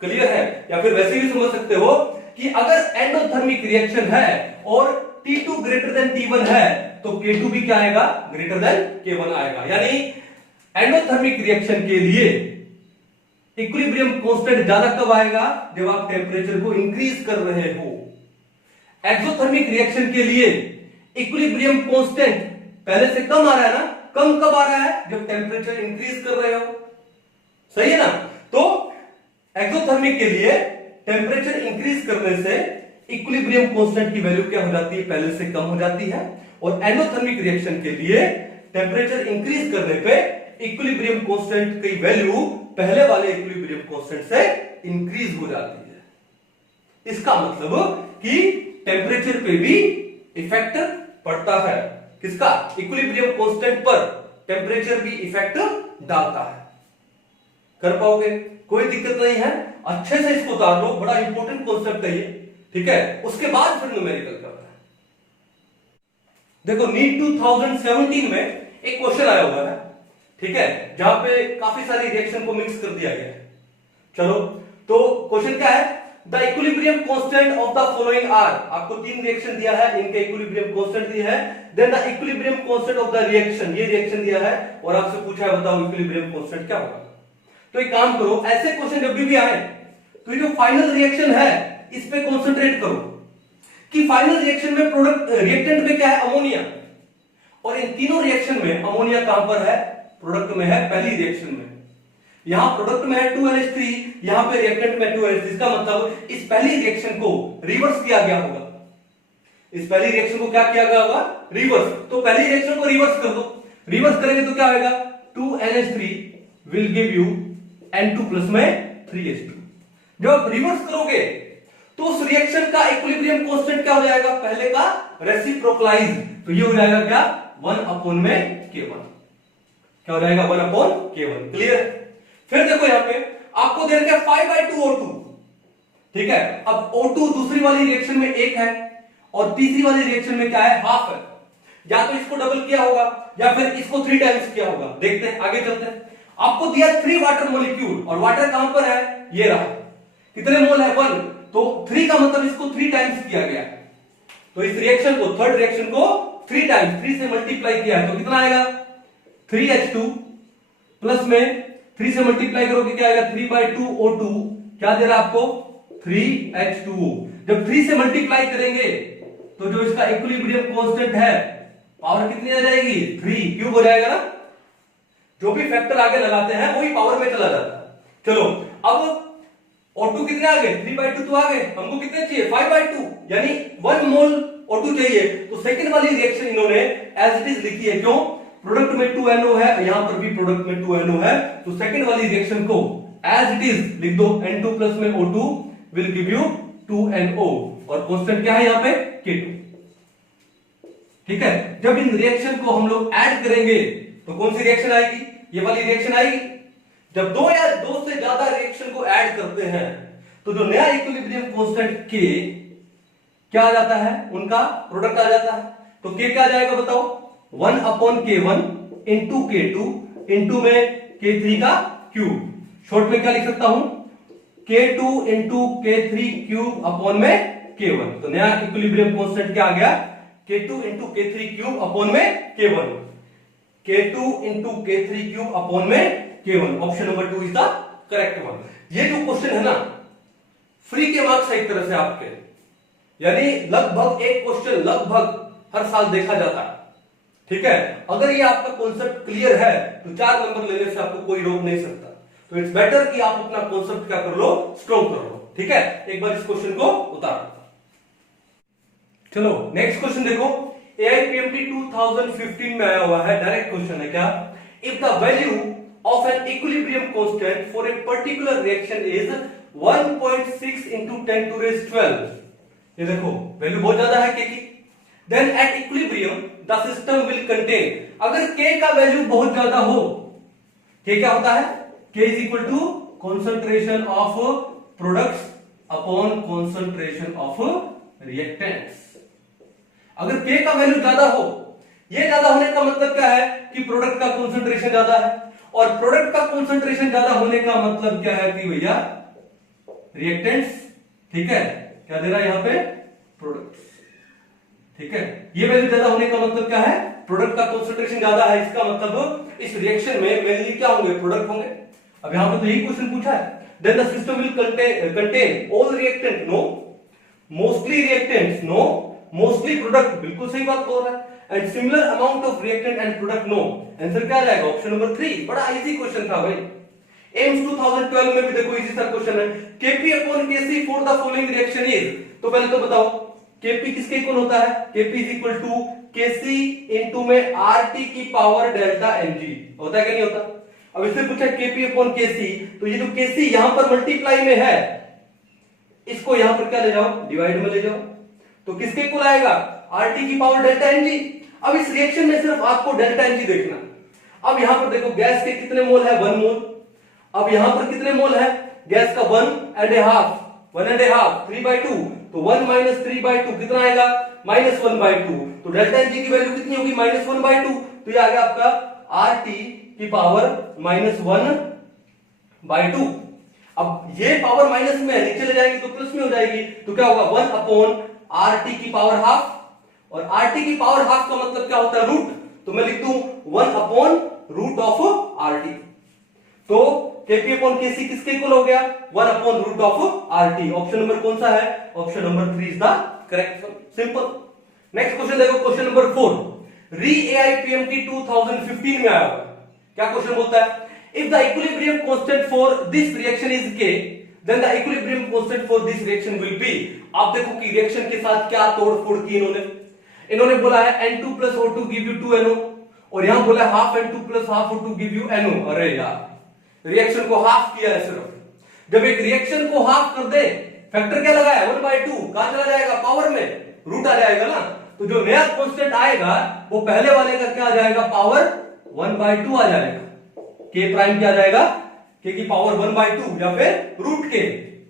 Clear है? या फिर वैसे भी समझ सकते हो कि अगर एंडोथर्मिक रिएक्शन है और T2 ग्रेटर देन T1 है तो K2 भी क्या आएगा? ग्रेटर देन K1 आएगा। यानी एंडोथर्मिक रिएक्शन के लिए इक्विलिब्रियम कांस्टेंट ज्यादा कब आएगा? जब आप टेम्परेचर को इंक्रीज कर रहे हो। एक्सोथर्मिक रिएक्शन के लिए इक्विलिब्रियम कांस्टेंट पहले से कम आ रहा है ना? कम कब आ रहा है? जब टेम्परेचर इंक्रीज कर रहे हो। सही है ना? तो एक्सोथर्मिक के लिए टेम्परेचर इंक्रीज करने से इक्विलिब्रियम कांस्टेंट की वैल्यू क्या हो जाती है? पहले से कम हो जाती है। और एंडोथर्मिक रिएक्शन के लिए टेम्परेचर इंक्रीज करने पे इक्विलिब्रियम कांस्टेंट की वैल्यू पहले वाले इक्विलिब्रियम कांस्टेंट से इंक्रीज हो जाती है। इसका मतलब कि टेम्परेचर पे भी इफेक्ट पड़ता है। किसका? इक्विलिब्रियम कांस्टेंट पर टेम्परेचर भी इफेक्ट डालता है। कर पाओगे? कोई दिक्कत नहीं है, अच्छे से इसको उतार लो, बड़ा इंपॉर्टेंट कॉन्सेप्ट है ये। ठीक है? उसके बाद फिर न्यूमेरिकल करना है। देखो नीट 2017 में एक क्वेश्चन आया हुआ है, ठीक है, जहां पे काफी सारी रिएक्शन को मिक्स कर दिया गया है। चलो, तो क्वेश्चन क्या है? The equilibrium constant of the following are. आपको तीन रिएक्शन दिया है, इनके इक्विलिब्रियम कांस्टेंट दिया है। Then the equilibrium constant of the reaction, ये रिएक्शन दिया है और आपसे पूछा है बताओ इक्विलिब्रियम कांस्टेंट क्या होगा। तो एक काम करो, ऐसे क्वेश्चन जब भी आए तो ये जो फाइनल रिएक्शन है इस पे कंसंट्रेट करो कि फाइनल रिएक्शन में प्रोडक्ट रिएक्टेंट में क्या है? अमोनिया। और इन तीनों रिएक्शन में अमोनिया कहां पर है? प्रोडक्ट में है, पहली रिएक्शन में। यहां प्रोडक्ट में है 2NH3, यहां पे रिएक्टेंट में 2NH3। इसका मतलब इस पहली रिएक्शन को रिवर्स किया गया होगा। इस पहली रिएक्शन को क्या किया गया होगा? रिवर्स। तो पहली रिएक्शन को रिवर्स कर दो। रिवर्स करेंगे तो क्या होगा? 2NH3 will give you N2 plus में 3H2। जब आप रिवर्स करोगे तो उस रिएक्शन का इक्विलिब्रियम कांस्टेंट क्या हो जाएगा? पहले का रेसिप्रोकलाइज। तो ये हो जाएगा क्या? 1 में K1। क्या हो जाएगा? 1 K1। क्लियर? फिर देखो यहां पे आपको दे रखा है 5/2 O2। ठीक है? अब O2 दूसरी वाली रिएक्शन में 1 है और तीसरी वाली रिएक्शन में क्या है? हाफ है। या तो इसको डबल किया होगा या फिर इसको 3 टाइम्स किया होगा। देखते हैं, आगे चलते हैं। आपको दिया 3 वाटर मॉलिक्यूल और वाटर कहां पर है? ये रहा। कितने मोल है? 1। तो 3 का मतलब इसको 3 टाइम्स किया गया। तो इस रिएक्शन को, थर्ड रिएक्शन को 3 टाइम्स, 3 से मल्टीप्लाई किया है तो कितना आएगा? 3H2 प्लस में 3 से मल्टीप्लाई करोगे क्या आएगा? 3/2 O2। क्या दे रहा है आपको? 3H2O। जब 3 से मल्टीप्लाई करेंगे तो जो इसका इक्विलिब्रियम कांस्टेंट है पावर कितनी आ जाएगी? 3 क्यूब हो जाएगा ना। जो भी फैक्टर आगे लगाते हैं वही पावर में चला जाता है। चलो, अब O2 कितने आ गए? 3/2 तो आ गए। हमको कितने चाहिए? 5/2, यानी 1 मोल O2 चाहिए। तो सेकंड वाली रिएक्शन इन्होंने एज इट इज लिखी है। क्यों? प्रोडक्ट में 2NO है, यहां पर भी प्रोडक्ट में 2NO है, तो सेकंड वाली रिएक्शन को एज इट इज लिख दो। N2 प्लस में O2 will give you 2NO और कांस्टेंट क्या है यहां पे? K2। ठीक है? जब इन रिएक्शन को हम लोग ऐड करेंगे तो कौन सी रिएक्शन आएगी? ये वाली रिएक्शन आएगी। जब दो या दो से ज्यादा रिएक्शन को ऐड करते हैं तो जो नया इक्विलिब्रियम कांस्टेंट K क्या आ जाता है? उनका प्रोडक्ट आ जाता है। तो K क्या आ जाएगा बताओ? 1/K1 इंटू K2 इंटू में K3 का क्यूब। शॉर्ट में क्या लिख सकता हूं? K2 into K3 cube upon में K1। तो नया इक्विलिब्रियम कांस्टेंट क्या आ गया? K2 into K3 cube upon में K1। K2 into K3 cube upon में K1। Option number 2 is the correct one. ये जो क्वेश्चन है ना, फ्री के मार्क्स है एक तरह से आपके, यानी लगभग एक क्वेश्चन लगभग हर साल देखा जाता है। ठीक है? अगर ये आपका कॉन्सेप्ट क्लियर है तो 4 नंबर लेने से आपको कोई रोक नहीं सकता। तो इट्स बेटर कि आप अपना कॉन्सेप्ट क्या कर लो? स्ट्रॉन्ग कर लो। ठीक है? एक बार इस क्वेश्चन को उतारो। चलो नेक्स्ट क्वेश्चन देखो, AIPMT 2015 में आया हुआ है, डायरेक्ट क्वेश्चन है क्या, if the value of an equilibrium constant for a particular reaction is 1.6 into 10 to raise 12, ये देखो वैल्यू बहुत ज्यादा है k की, then at equilibrium the system will contain, अगर k का वैल्यू बहुत ज्यादा हो, k क्या होता है, k is equal to concentration of products upon concentration of reactants, अगर k का वैल्यू ज्यादा हो, ये ज्यादा होने का मतलब क्या है कि प्रोडक्ट का कॉन्सेंट्रेशन ज्यादा है, और प्रोडक्ट का कॉन्सेंट्रेशन ज्यादा होने का मतलब क्या है कि भैया रिएक्टेंट्स, ठीक है, क्या दे रहा है यहां पे, प्रोडक्ट्स, ठीक है, ये वैल्यू ज्यादा होने का मतलब क्या है, प्रोडक्ट का कॉन्सेंट्रेशन ज्यादा है, इसका मतलब इस रिएक्शन में मेनली क्या होंगे, प्रोडक्ट होंगे। अब यहां पे तो यही क्वेश्चन पूछा है, then the system will contain all reactant, no, mostly reactants, no, mostly product, बिल्कुल सही बात बोल रहा है, and similar amount of reactant and product, no, answer क्या आ जाएगा, ऑप्शन नंबर 3, बड़ा इजी क्वेश्चन था भाई। एम्स 2012 में भी देखो इजी सा क्वेश्चन है, Kp upon Kc for the following reaction is, तो पहले तो बताओ Kp किसके इक्वल होता है, Kp is equal to Kc into में RT की पावर डेल्टा Mg, होता है कि नहीं होता। अब इससे पूछा Kp अपॉन Kc, तो ये जो Kc यहां पर मल्टीप्लाई में है, इसको यहां पर क्या ले जाओ, डिवाइड में ले जाओ, तो किसके इक्वल आएगा, RT की पावर डेल्टा Mg। अब इस रिएक्शन में सिर्फ आपको डेल्टा Mg देखना। अब यहां पर देखो गैस के कितने मोल है, 1 मोल, अब यहां पर कितने मोल है गैस का, 1.5, 1.5, 3/2, तो 1 माइनस 3/2 कितना आएगा, -1/2, तो डेल्टा Mg की वैल्यू कितनी होगी, -1/2, तो ये आ गया आपका RT की पावर -1/2। अब ये पावर माइनस में है, नीचे ले जाएंगे तो प्लस में हो जाएगी, तो क्या होगा, 1 अपॉन RT की पावर हाफ, और RT की पावर हाफ का मतलब क्या होता है, रूट, तो मैं लिख दूं 1 अपॉन रूट ऑफ RT, तो Kp अपॉन Kc किसके इक्वल हो गया, 1 upon root of RT, option number कौन सा है, option number 3 is the correct, simple. Next question देखो, क्वेश्चन नंबर 4, री AIPMT 2015 में आया, क्या क्वेश्चन बोलता है, if the equilibrium constant for this reaction is K, then the equilibrium constant for this reaction will be, आप देखो कि reaction के साथ क्या तोड़फोड़ की इन्होंने बोला है N2 plus O2 give you 2 NO, और यहां बोला है half N2 plus half O2 give you NO, अरे यार रिएक्शन को हाफ किया है सिर्फ, जब एक रिएक्शन को हाफ कर दे, फैक्टर क्या लगाया, 1/2, कहां चला जाएगा, पावर में, रूट आ जाएगा ना, तो जो नया कांस्टेंट आएगा वो पहले वाले का क्या आ जाएगा, पावर 1/2 आ जाएगा, K प्राइम क्या आ जाएगा, K की पावर 1/2 या फिर रूट K,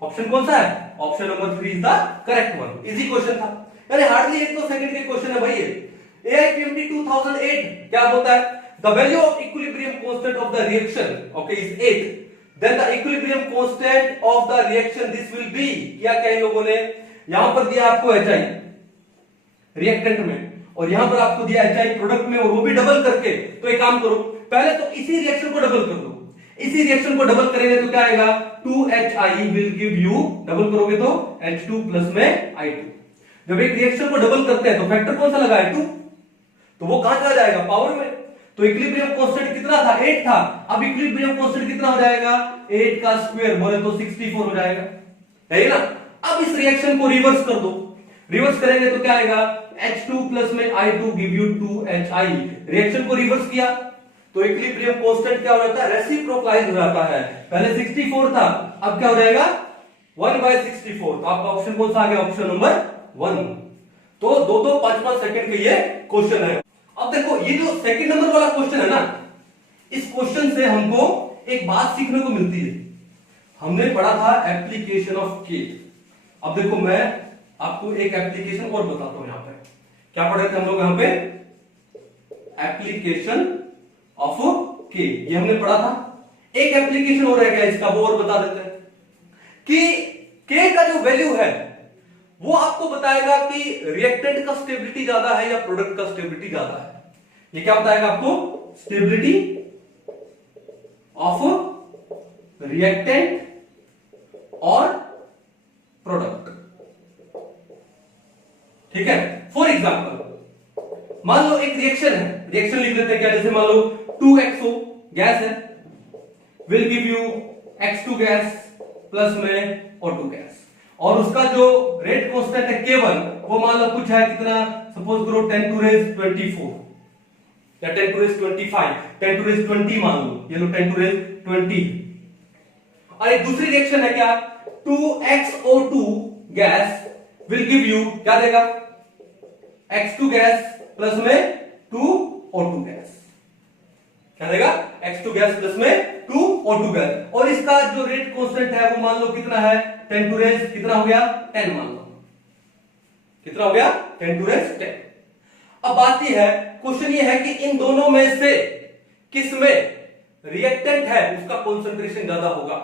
ऑप्शन कौन सा है, option number 3 is the correct one, easy question था, यानी हार्डली 1-2 सेकंड के क्वेश्चन है भाई ये। AIPMT 2008 क्या बोलता है, the value of equilibrium constant of the reaction, okay, is 8, then the equilibrium constant of the reaction this will be, क्या कहे लोगों ने, यहां पर दिया आपको HI रिएक्टेंट में, और यहां पर आपको दिया HI प्रोडक्ट में, और वो भी डबल करके, तो एक काम करो, पहले तो इसी रिएक्शन को डबल कर दो, इसी रिएक्शन को डबल करेंगे तो क्या आएगा, 2HI will give you, double करोगे तो H2 प्लस में I2, जब एक रिएक्शन को डबल करते हैं तो फैक्टर कौन सा लगा है, 2, तो वो कहां चला जाएगा, पावर में, तो इक्विलिब्रियम कांस्टेंट कितना था, 8 था, अब इक्विलिब्रियम कांस्टेंट कितना हो जाएगा, 8 का स्क्वायर बोले तो 64 हो जाएगा, है ना। अब इस रिएक्शन को रिवर्स कर दो, रिवर्स करेंगे तो क्या आएगा, H2 प्लस में I2 give you 2HI, reaction को रिवर्स किया तो इक्विलिब्रियम कांस्टेंट क्या हो जाता है, रेसिप्रोकलाइज हो जाता है, पहले 64 था, अब क्या हो जाएगा 1/64, तो आपका ऑप्शन कौन सा आ गया, ऑप्शन नंबर 1। तो 2-2, 5-5 सेकंड के ये क्वेश्चन है। अब देखो ये जो सेकंड नंबर वाला क्वेश्चन है ना, इस क्वेश्चन से हमको एक बात सीखने को मिलती है, हमने पढ़ा था एप्लीकेशन ऑफ के, अब देखो मैं आपको एक एप्लीकेशन और बताता हूं, यहां पे क्या पढ़े थे हम लोग, यहां पे एप्लीकेशन ऑफ के, ये हमने पढ़ा था, एक एप्लीकेशन और रह गया इसका, वो और बता देते हैं कि के का जो वैल्यू है वो आपको बताएगा कि रिएक्टेंट का स्टेबिलिटी ज्यादा है या प्रोडक्ट का स्टेबिलिटी ज्यादा है, ये क्या बताएगा आपको, स्टेबिलिटी ऑफ रिएक्टेंट और प्रोडक्ट, ठीक है। फॉर एग्जांपल मान लो एक रिएक्शन है, रिएक्शन लिख लेते हैं क्या, जैसे मान लो 2XO गैस है, will give you X2 gas plus में O2 गैस, और उसका जो रेट कांस्टेंट है K1, वो मान लो कुछ है कितना, सपोज करो 10 टू रेज 24 या 10 टू रेज 25, 10 टू रेज 20 मान लो, ये लो 10 टू रेज 20। और एक दूसरी रिएक्शन है क्या, 2xO2 gas will give you, क्या देगा, X2 गैस प्लस में 2O2 गैस, क्या देगा, X2 गैस प्लस में 2O2 गैस। और इसका जो रेट कांस्टेंट है वो मान लो कितना है, 10 टू रेज कितना हो गया, 10 मान लो, कितना हो गया, 10 टू रेज 10। अब बात यह है, क्वेश्चन ये है कि इन दोनों में से किस में रिएक्टेंट है उसका कंसंट्रेशन ज्यादा होगा।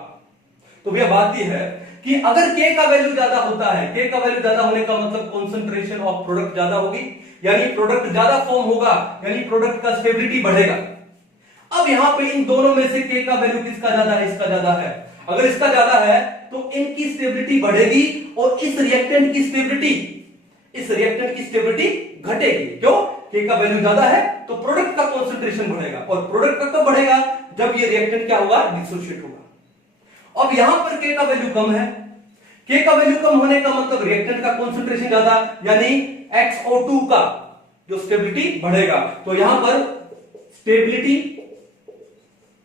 तो भैया बात यह है कि अगर K का वैल्यू ज्यादा होता है, K का वैल्यू ज्यादा होने का मतलब कंसंट्रेशन ऑफ प्रोडक्ट ज्यादा होगी, यानी प्रोडक्ट ज्यादा फॉर्म होगा, यानी प्रोडक्ट का स्टेबिलिटी बढ़ेगा। अब यहां पे इन दोनों में से K का वैल्यू किसका ज्यादा है, इसका ज्यादा है। अगर इसका ज्यादा है तो इनकी स्टेबिलिटी बढ़ेगी और इस रिएक्टेंट की स्टेबिलिटी घटेगी। क्यों, K का वैल्यू ज्यादा है तो प्रोडक्ट का कंसंट्रेशन बढ़ेगा, और प्रोडक्ट का कब बढ़ेगा, जब ये रिएक्टेंट क्या होगा, डिसोसिएट होगा। अब यहां पर K का वैल्यू कम है, K का वैल्यू कम होने का मतलब रिएक्टेंट का कंसंट्रेशन ज्यादा, यानी XO2 का जो स्टेबिलिटी बढ़ेगा। तो यहां पर stability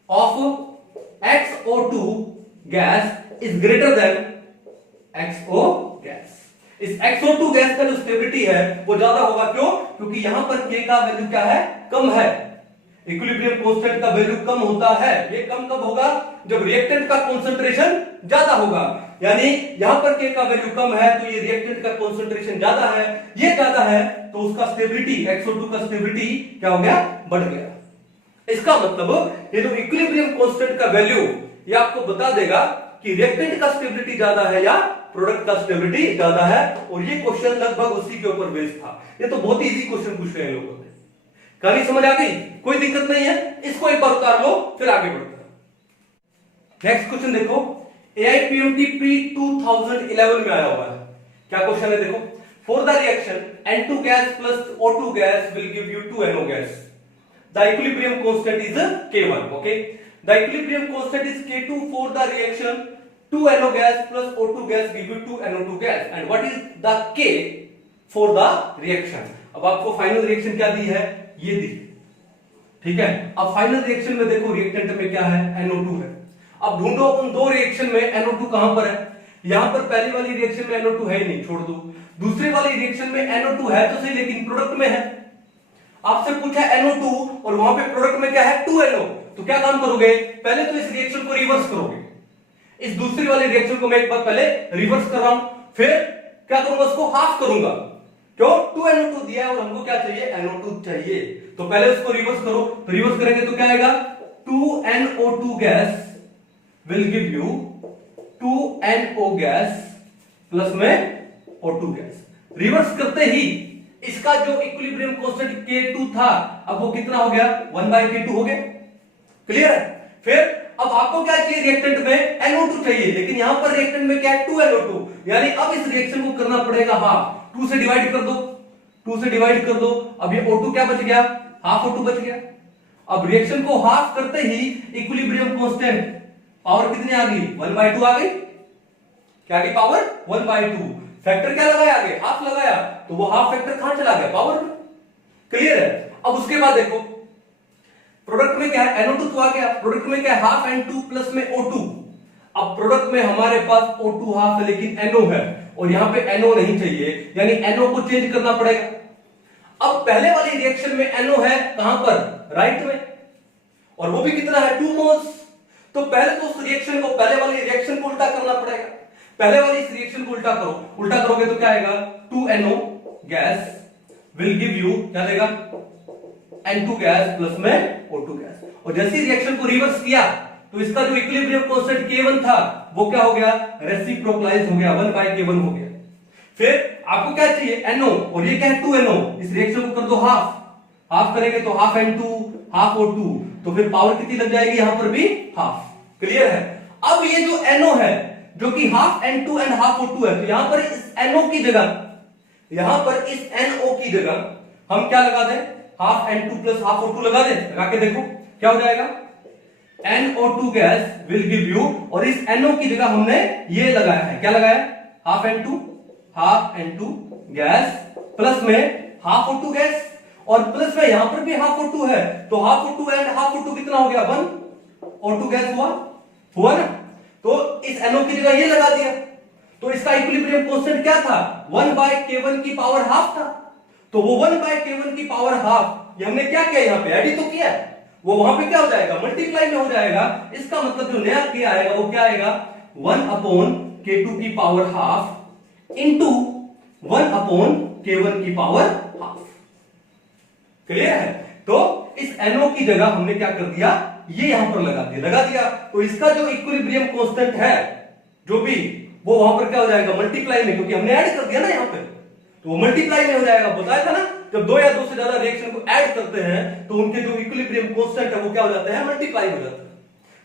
of XO2 gas is greater than XO gas. इस XO2 गैस का जो स्टेबिलिटी है वो ज्यादा होगा। क्यों, क्योंकि यहां पर K का वैल्यू क्या है, कम है, इक्विलिब्रियम कांस्टेंट का वैल्यू कम होता है। ये कम कब होगा, जब रिएक्टेंट का कंसंट्रेशन ज्यादा होगा, यानी यहां पर K का वैल्यू कम है तो ये रिएक्टेंट का कंसंट्रेशन ज्यादा है, ये ज्यादा है तो उसका स्टेबिलिटी, XO2 का स्टेबिलिटी क्या हो गया, बढ़ गया। इसका मतलब ये जो इक्विलिब्रियम कांस्टेंट का वैल्यू ये आपको बता देगा कि रिएक्टेंट का स्टेबिलिटी ज्यादा है या प्रोडक्ट का स्टेबिलिटी ज्यादा है। और ये क्वेश्चन लगभग उसी के ऊपर बेस्ड था। ये तो बहुत इजी क्वेश्चन पूछ रहे हैं लोगों ने, कहानी समझ आ गई, कोई दिक्कत नहीं है, इसको एक बार उतार लो फिर आगे बढ़ते हैं। नेक्स्ट क्वेश्चन देखो, AIPMT प्री 2011 में आया हुआ है। क्या क्वेश्चन है देखो, for the reaction N2 gas plus O2 gas will give you 2NO gas, the equilibrium constant is K1, okay, the equilibrium constant is K2 for the reaction 2NO gas plus O2 gas give you 2NO2 gas, and what is the K for the reaction. अब आपको final reaction क्या दी है, ये दी, ठीक है। अब final reaction में देखो रिएक्टेंट में क्या है, NO2 है। अब ढूंढो उन दो रिएक्शन में NO2 कहां पर है। यहां पर पहली वाली रिएक्शन में NO2 है ही नहीं, छोड़ दो। दूसरी वाली रिएक्शन में NO2 है तो सही, लेकिन प्रोडक्ट में है। आपसे पूछा NO2 और वहां पे प्रोडक्ट में क्या है, 2NO, तो क्या काम करोगे, पहले तो इस रिएक्शन को रिवर्स करोगे। इस दूसरी वाली रिएक्शन को मैं एक बार पहले रिवर्स कर रहा हूं, फिर क्या करूंगा, उसको हाफ करूंगा। क्यों, 2NO2 दिया है और हमको क्या चाहिए, NO2 चाहिए, तो पहले उसको रिवर्स करो। तो रिवर्स करेंगे तो क्या आएगा, 2NO2 gas will give you 2NO gas plus में O2 गैस। रिवर्स करते ही इसका जो इक्विलिब्रियम कांस्टेंट K2 था, अब वो कितना हो गया, 1/K2 हो गया। क्लियर है। फिर अब आपको क्या चाहिए, रिएक्टेंट में NO2 चाहिए, लेकिन यहां पर रिएक्टेंट में क्या है, 2NO2, यानी अब इस रिएक्शन को करना पड़ेगा हाफ, 2 से डिवाइड कर दो, 2 से डिवाइड कर दो। अब ये O2 क्या बच गया, हाफ O2 बच गया। अब रिएक्शन को हाफ करते ही इक्विलिब्रियम कांस्टेंट पावर कितनी आ गई, 1/2 आ गई। क्या की पावर, 1/2। फैक्टर क्या लगाया आगे, हाफ लगाया, तो वो हाफ फैक्टर कहां चला गया, पावर में। क्लियर है। अब उसके बाद देखो प्रोडक्ट में क्या है, NO2 तो आ गया, प्रोडक्ट में क्या है, हाफ N2 प्लस में O2। अब प्रोडक्ट में हमारे पास O2 हाफ है लेकिन NO है, और यहां पे NO नहीं चाहिए, यानी NO को चेंज करना पड़ेगा। अब पहले वाली रिएक्शन में NO है कहां पर, राइट में, और वो भी कितना है, 2 मोल्स। तो पहले तो उस रिएक्शन को, पहले वाली रिएक्शन को उल्टा करना पड़ेगा। पहले वाली इस रिएक्शन को उल्टा करो, उल्टा करोगे तो क्या आएगा, 2NO gas will give you, क्या देगा, N2 गैस प्लस में O2 गैस। और जैसे रिएक्शन को रिवर्स किया तो इसका जो इक्विलिब्रियम कांस्टेंट K1 था वो क्या हो गया, रेसिप्रोकलाइज हो गया, 1/K1 हो गया। फिर आपको क्या चाहिए, NO, और ये क्या है, 2NO। इस रिएक्शन को कर दो हाफ, हाफ करेंगे तो हाफ N2 हाफ O2, तो फिर पावर कितनी लग जाएगी, यहां पर भी हाफ। क्लियर है। अब ये जो NO है जो कि half N2 and half O2 है, तो यहां पर इस NO की जगह, यहां पर इस NO की जगह हम क्या लगा दें, half N2 plus half O2 लगा दें। लगा के देखो क्या हो जाएगा, NO2 gas will give you, और इस NO की जगह हमने ये लगाया है, क्या लगाया, half N2 half N2 gas, plus में हाफ O2 गैस, और प्लस में यहां पर भी हाफ O2 है, तो half O2 and half O2 कितना हो गया, 1 O2 गैस हुआ ना। तो इस NO की जगह ये लगा दिया, तो इसका इक्विलिब्रियम कांस्टेंट क्या था, 1/K1 की पावर हाफ था। तो वो 1/K1 की पावर हाफ, ये हमने क्या किया, यहाँ पे ऐड ही तो किया, वो वहां पे क्या हो जाएगा, मल्टीप्लाई में हो जाएगा। इसका मतलब जो नया K आएगा वो क्या आएगा, 1/K2 की पावर हाफ इंटू 1/K1 की पावर हाफ। क्लियर है। तो इस NO की जगह हमने क्या कर दिया, ये यहां पर लगा दिया। तो इसका जो इक्विलिब्रियम कांस्टेंट है जो भी, वो वहां पर क्या हो जाएगा, मल्टीप्लाई में, क्योंकि हमने ऐड कर दिया ना यहाँ पे, तो वो मल्टीप्लाई में हो जाएगा। बताया था ना, जब दो या दो से ज्यादा रिएक्शन को ऐड करते हैं तो उनके जो इक्विलिब्रियम कांस्टेंट है वो क्या हो जाते हैं, मल्टीप्लाई हो जाते हैं।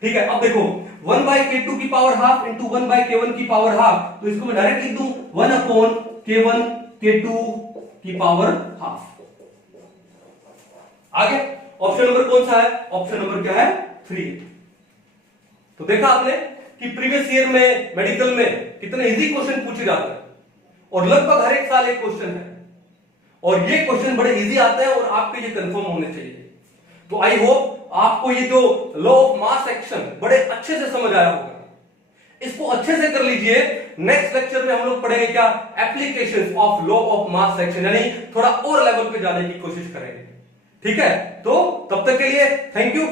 ठीक है, अब देखो 1/K2 की पावर हाफ इंटू 1/K1 की पावर हाफ, तो इसको मैं डायरेक्ट लिख दूं 1/K1 K2 की पावर हाफ। आगे ऑप्शन नंबर कौन सा है, ऑप्शन नंबर क्या है, 3। तो देखा आपने कि प्रीवियस ईयर में मेडिकल में कितने इजी क्वेश्चन पूछे जाते हैं, और लगभग हर एक साल एक क्वेश्चन है, और ये क्वेश्चन बड़े इजी आते हैं और आपके ये कंफर्म होने चाहिए। तो आई होप आपको ये जो लॉ ऑफ मास एक्शन बड़े अच्छे से समझ आया होगा, इसको अच्छे से कर लीजिए। नेक्स्ट लेक्चर में हम लोग पढ़ेंगे क्या, applications of law of mass action, यानी थोड़ा और लेवल पे जाने की कोशिश करेंगे। ठीक है, तो तब तक के लिए थैंक यू।